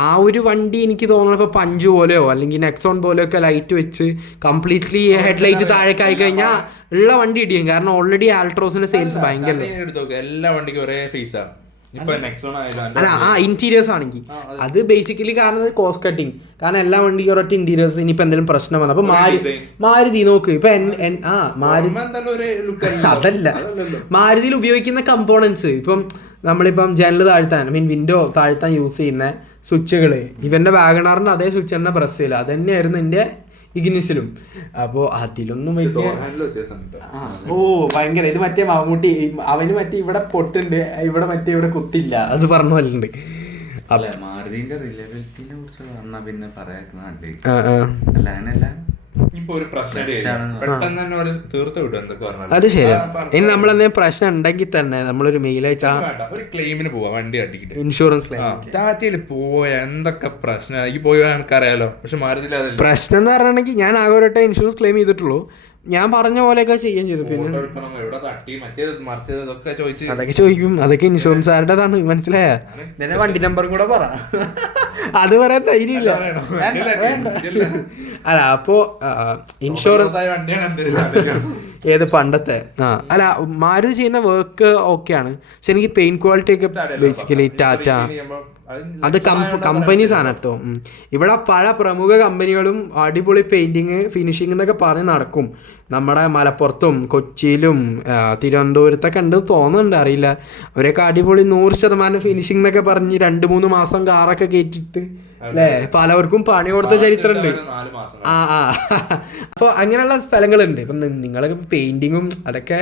ആ ഒരു വണ്ടി എനിക്ക് തോന്നുന്നത് ഇപ്പോൾ പഞ്ച് പോലെയോ അല്ലെങ്കിൽ നെക്സോൺ പോലെയൊക്കെ ലൈറ്റ് വെച്ച് കംപ്ലീറ്റ്ലി ഹെഡ്ലൈറ്റ് താഴേക്കായി കഴിഞ്ഞാൽ ഉള്ള വണ്ടി ഇടിയും. കാരണം ഓൾറെഡി ആൾട്രോസിന്റെ സെയിൽസ് ഭയങ്കര. എല്ലാ വണ്ടിക്കും ഒരേ ഫേസാണ്. അല്ല ഇന്റീരിയേഴ്സ് ആണെങ്കിൽ അത് ബേസിക്കലി കാരണം കോസ്റ്റ് കട്ടിങ്. കാരണം എല്ലാ വണ്ടിക്കും ഒരൊറ്റ ഇന്റീരിയേഴ്സ്. ഇനിയിപ്പോൾ എന്തെങ്കിലും പ്രശ്നം വന്നു അപ്പോൾ മാരുതി നോക്ക്. ഇപ്പൊ അതല്ല മാരുതിയിൽ ഉപയോഗിക്കുന്ന കമ്പോണൻസ്. ഇപ്പം നമ്മളിപ്പം ജനൽ താഴ്ത്താൻ വിൻഡോ താഴ്ത്താൻ യൂസ് ചെയ്യുന്ന സ്വിച്ചുകൾ ഇവന്റെ വാഗണറിന് അതേ സ്വിച്ച് തന്നെ പ്രസ് ചെയ്യില്ല. അത് തന്നെയായിരുന്നു എൻ്റെ ഇഗ്നിസിലും. അപ്പോൾ അതിലൊന്നും വലിയ ഭയങ്കര ഇത് മറ്റേ മമ്മൂട്ടി അവന് മറ്റേ ഇവിടെ പൊട്ടുണ്ട്, ഇവിടെ മറ്റേ ഇവിടെ കുത്തില്ല, അത് പറഞ്ഞ പോലുണ്ട്. മാരുതിന്റെ റിലയബിലിറ്റിനെ കുറിച്ച് പറഞ്ഞാ പിന്നെ പറയാനുണ്ട്. അല്ല അങ്ങനെയല്ല, ഇപ്പൊ ഒരു പ്രശ്നം പെട്ടെന്ന് തന്നെ ഒരു തീർത്ത് വിടും എന്തൊക്കെ പറഞ്ഞാൽ. അത് ശരിയാ. ഇനി നമ്മളെന്തെങ്കിലും പ്രശ്നം ഉണ്ടെങ്കിൽ തന്നെ നമ്മളൊരു മെയിൽ അയച്ചാൽ ഒരു ക്ലെയിമിന് പോവാ, വണ്ടി അടിക്കിട്ട് ഇൻഷുറൻസ് ക്ലെയിം. ടാറ്റയിൽ പോയ എന്തൊക്കെ പ്രശ്നം ഈ പോയ എനിക്കറിയാലോ. പക്ഷെ മാരുതിയിൽ അതല്ല പ്രശ്നം എന്ന് പറഞ്ഞിട്ടുണ്ടെങ്കിൽ ഞാൻ ആകെ ഒരു വട്ടം ഇൻഷുറൻസ് ക്ലെയിം ചെയ്തിട്ടുള്ളൂ. ഞാൻ പറഞ്ഞ പോലെയൊക്കെ ചെയ്യുകയും ചെയ്തു. പിന്നെ അതൊക്കെ ചോദിക്കും, അതൊക്കെ ഇൻഷുറൻസുകാരുടേതാണ്, മനസ്സിലായ. പിന്നെ വണ്ടി നമ്പറും കൂടെ പറ, അത് പറയാൻ ധൈര്യമില്ല. അല്ല അപ്പോ ഇൻഷുറൻസ് ഏത് പണ്ടത്തെ അല്ല മാരുതി ചെയ്യുന്ന വർക്ക് ഓക്കെയാണ്. പക്ഷെ എനിക്ക് പെയിന്റ് ക്വാളിറ്റി ഒക്കെ ബേസിക്കലി ടാറ്റ അത് കമ്പനീസ് ആണ് കേട്ടോ. ഇവിടെ പല പ്രമുഖ കമ്പനികളും അടിപൊളി പെയിന്റിങ് ഫിനിഷിംഗ് എന്നൊക്കെ പറഞ്ഞ് നടക്കും. നമ്മുടെ മലപ്പുറത്തും കൊച്ചിയിലും തിരുവനന്തപുരത്തൊക്കെ ഉണ്ട് തോന്നുന്നുണ്ട്, അറിയില്ല. അവരൊക്കെ അടിപൊളി 100% ഫിനിഷിംഗ് എന്നൊക്കെ പറഞ്ഞ് 2-3 മാസം കാറൊക്കെ കയറ്റിട്ട് അല്ലേ പലവർക്കും പണി കൊടുത്ത ചരിത്രമുണ്ട്. അപ്പോൾ അങ്ങനെയുള്ള സ്ഥലങ്ങളുണ്ട്. ഇപ്പം നിങ്ങളൊക്കെ പെയിന്റിങ്ങും അതൊക്കെ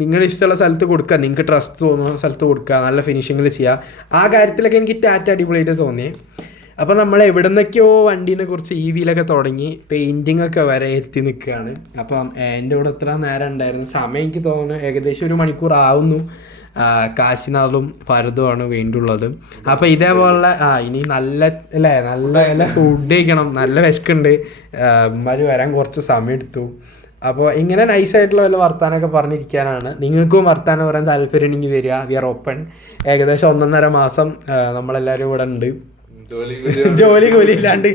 നിങ്ങളുടെ ഇഷ്ടമുള്ള സ്ഥലത്ത് കൊടുക്കുക, നിങ്ങൾക്ക് ട്രസ്റ്റ് തോന്നുന്ന സ്ഥലത്ത് കൊടുക്കുക, നല്ല ഫിനിഷിങ്ങിൽ ചെയ്യുക. ആ കാര്യത്തിലൊക്കെ എനിക്ക് ടാറ്റ അടിപൊളിയായിട്ട് തോന്നി. അപ്പോൾ നമ്മൾ എവിടെ നിന്നൊക്കെയോ വണ്ടീനെ കുറിച്ച് EVയിലൊക്കെ തുടങ്ങി പെയിൻറ്റിങ് ഒക്കെ വരെ എത്തി നിൽക്കുകയാണ്. അപ്പം എൻ്റെ കൂടെ എത്ര നേരം ഉണ്ടായിരുന്നു സമയം എനിക്ക് തോന്നുന്നു ഏകദേശം 1 മണിക്കൂർ ആവുന്നു. കാശിനാളും ഭരതുമാണ് വേണ്ടിയുള്ളത്. അപ്പോൾ ഇതേപോലെ ഇനി നല്ല അല്ലേ നല്ല ഫുഡ് കഴിക്കണം, നല്ല വിശക്കുണ്ട്. ഇമാര് വരാൻ കുറച്ച് സമയം എടുത്തു. അപ്പോൾ ഇങ്ങനെ നൈസായിട്ടുള്ള വല്ല വർത്താനമൊക്കെ പറഞ്ഞിരിക്കാനാണ്. നിങ്ങൾക്കും വർത്താനം പറയാൻ താല്പര്യം ഉണ്ടെങ്കിൽ വരിക, വി ആർ ഓപ്പൺ. ഏകദേശം 1.5 മാസം നമ്മളെല്ലാവരും ഇവിടെ ഉണ്ട്. ജോലി കൂലി ഇല്ലാണ്ട്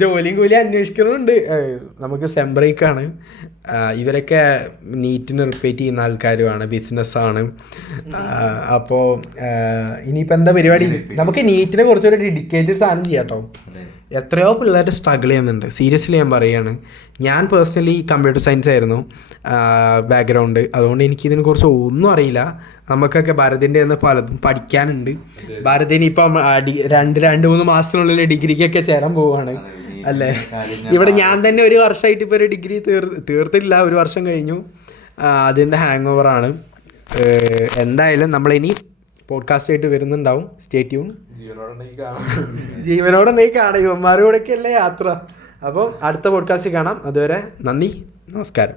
ജോലിയും കൂലി അന്വേഷിക്കുന്നുണ്ട്. നമുക്ക് സെംബ്രേക്കാണ്. ഇവരൊക്കെ നീറ്റിന് റിപ്പീറ്റ് ചെയ്യുന്ന ആൾക്കാരുമാണ്, ബിസിനസ്സാണ്. അപ്പോൾ ഇനിയിപ്പോൾ എന്താ പരിപാടി? നമുക്ക് നീറ്റിനെ കുറച്ചൊരു ഡെഡിക്കേറ്റഡ് സാധനം ചെയ്യാം കേട്ടോ. എത്രയോ പിള്ളേർ സ്ട്രഗിൾ ചെയ്യുന്നുണ്ട്, സീരിയസ്ലി ഞാൻ പറയുകയാണ്. ഞാൻ പേഴ്സണലി കമ്പ്യൂട്ടർ സയൻസ് ആയിരുന്നു ബാക്ക്ഗ്രൗണ്ട്, അതുകൊണ്ട് എനിക്കിതിനെ കുറിച്ച് ഒന്നും അറിയില്ല. നമുക്കൊക്കെ ഭാരതിൻ്റെ നിന്ന് പലതും പഠിക്കാനുണ്ട്. ഭാരതിന് ഇപ്പം 2-3 മാസത്തിനുള്ളിൽ ഡിഗ്രിക്കൊക്കെ ചേരാൻ പോവുകയാണ് അല്ലേ. ഇവിടെ ഞാൻ തന്നെ 1 വർഷമായിട്ട് ഇപ്പോൾ ഒരു ഡിഗ്രി തീർത്തില്ല, 1 വർഷം കഴിഞ്ഞു. അതിൻ്റെ ഹാങ് ഓവറാണ്. എന്തായാലും നമ്മളിനി പോഡ്കാസ്റ്റ് ആയിട്ട് വരുന്നുണ്ടാവും. Stay tune. ജീവനോടെ കാണാം, ഇവന്മാരോടൊക്കെ അല്ലേ യാത്ര. അപ്പം അടുത്ത പോഡ്കാസ്റ്റിൽ കാണാം. അതുവരെ നന്ദി, നമസ്കാരം.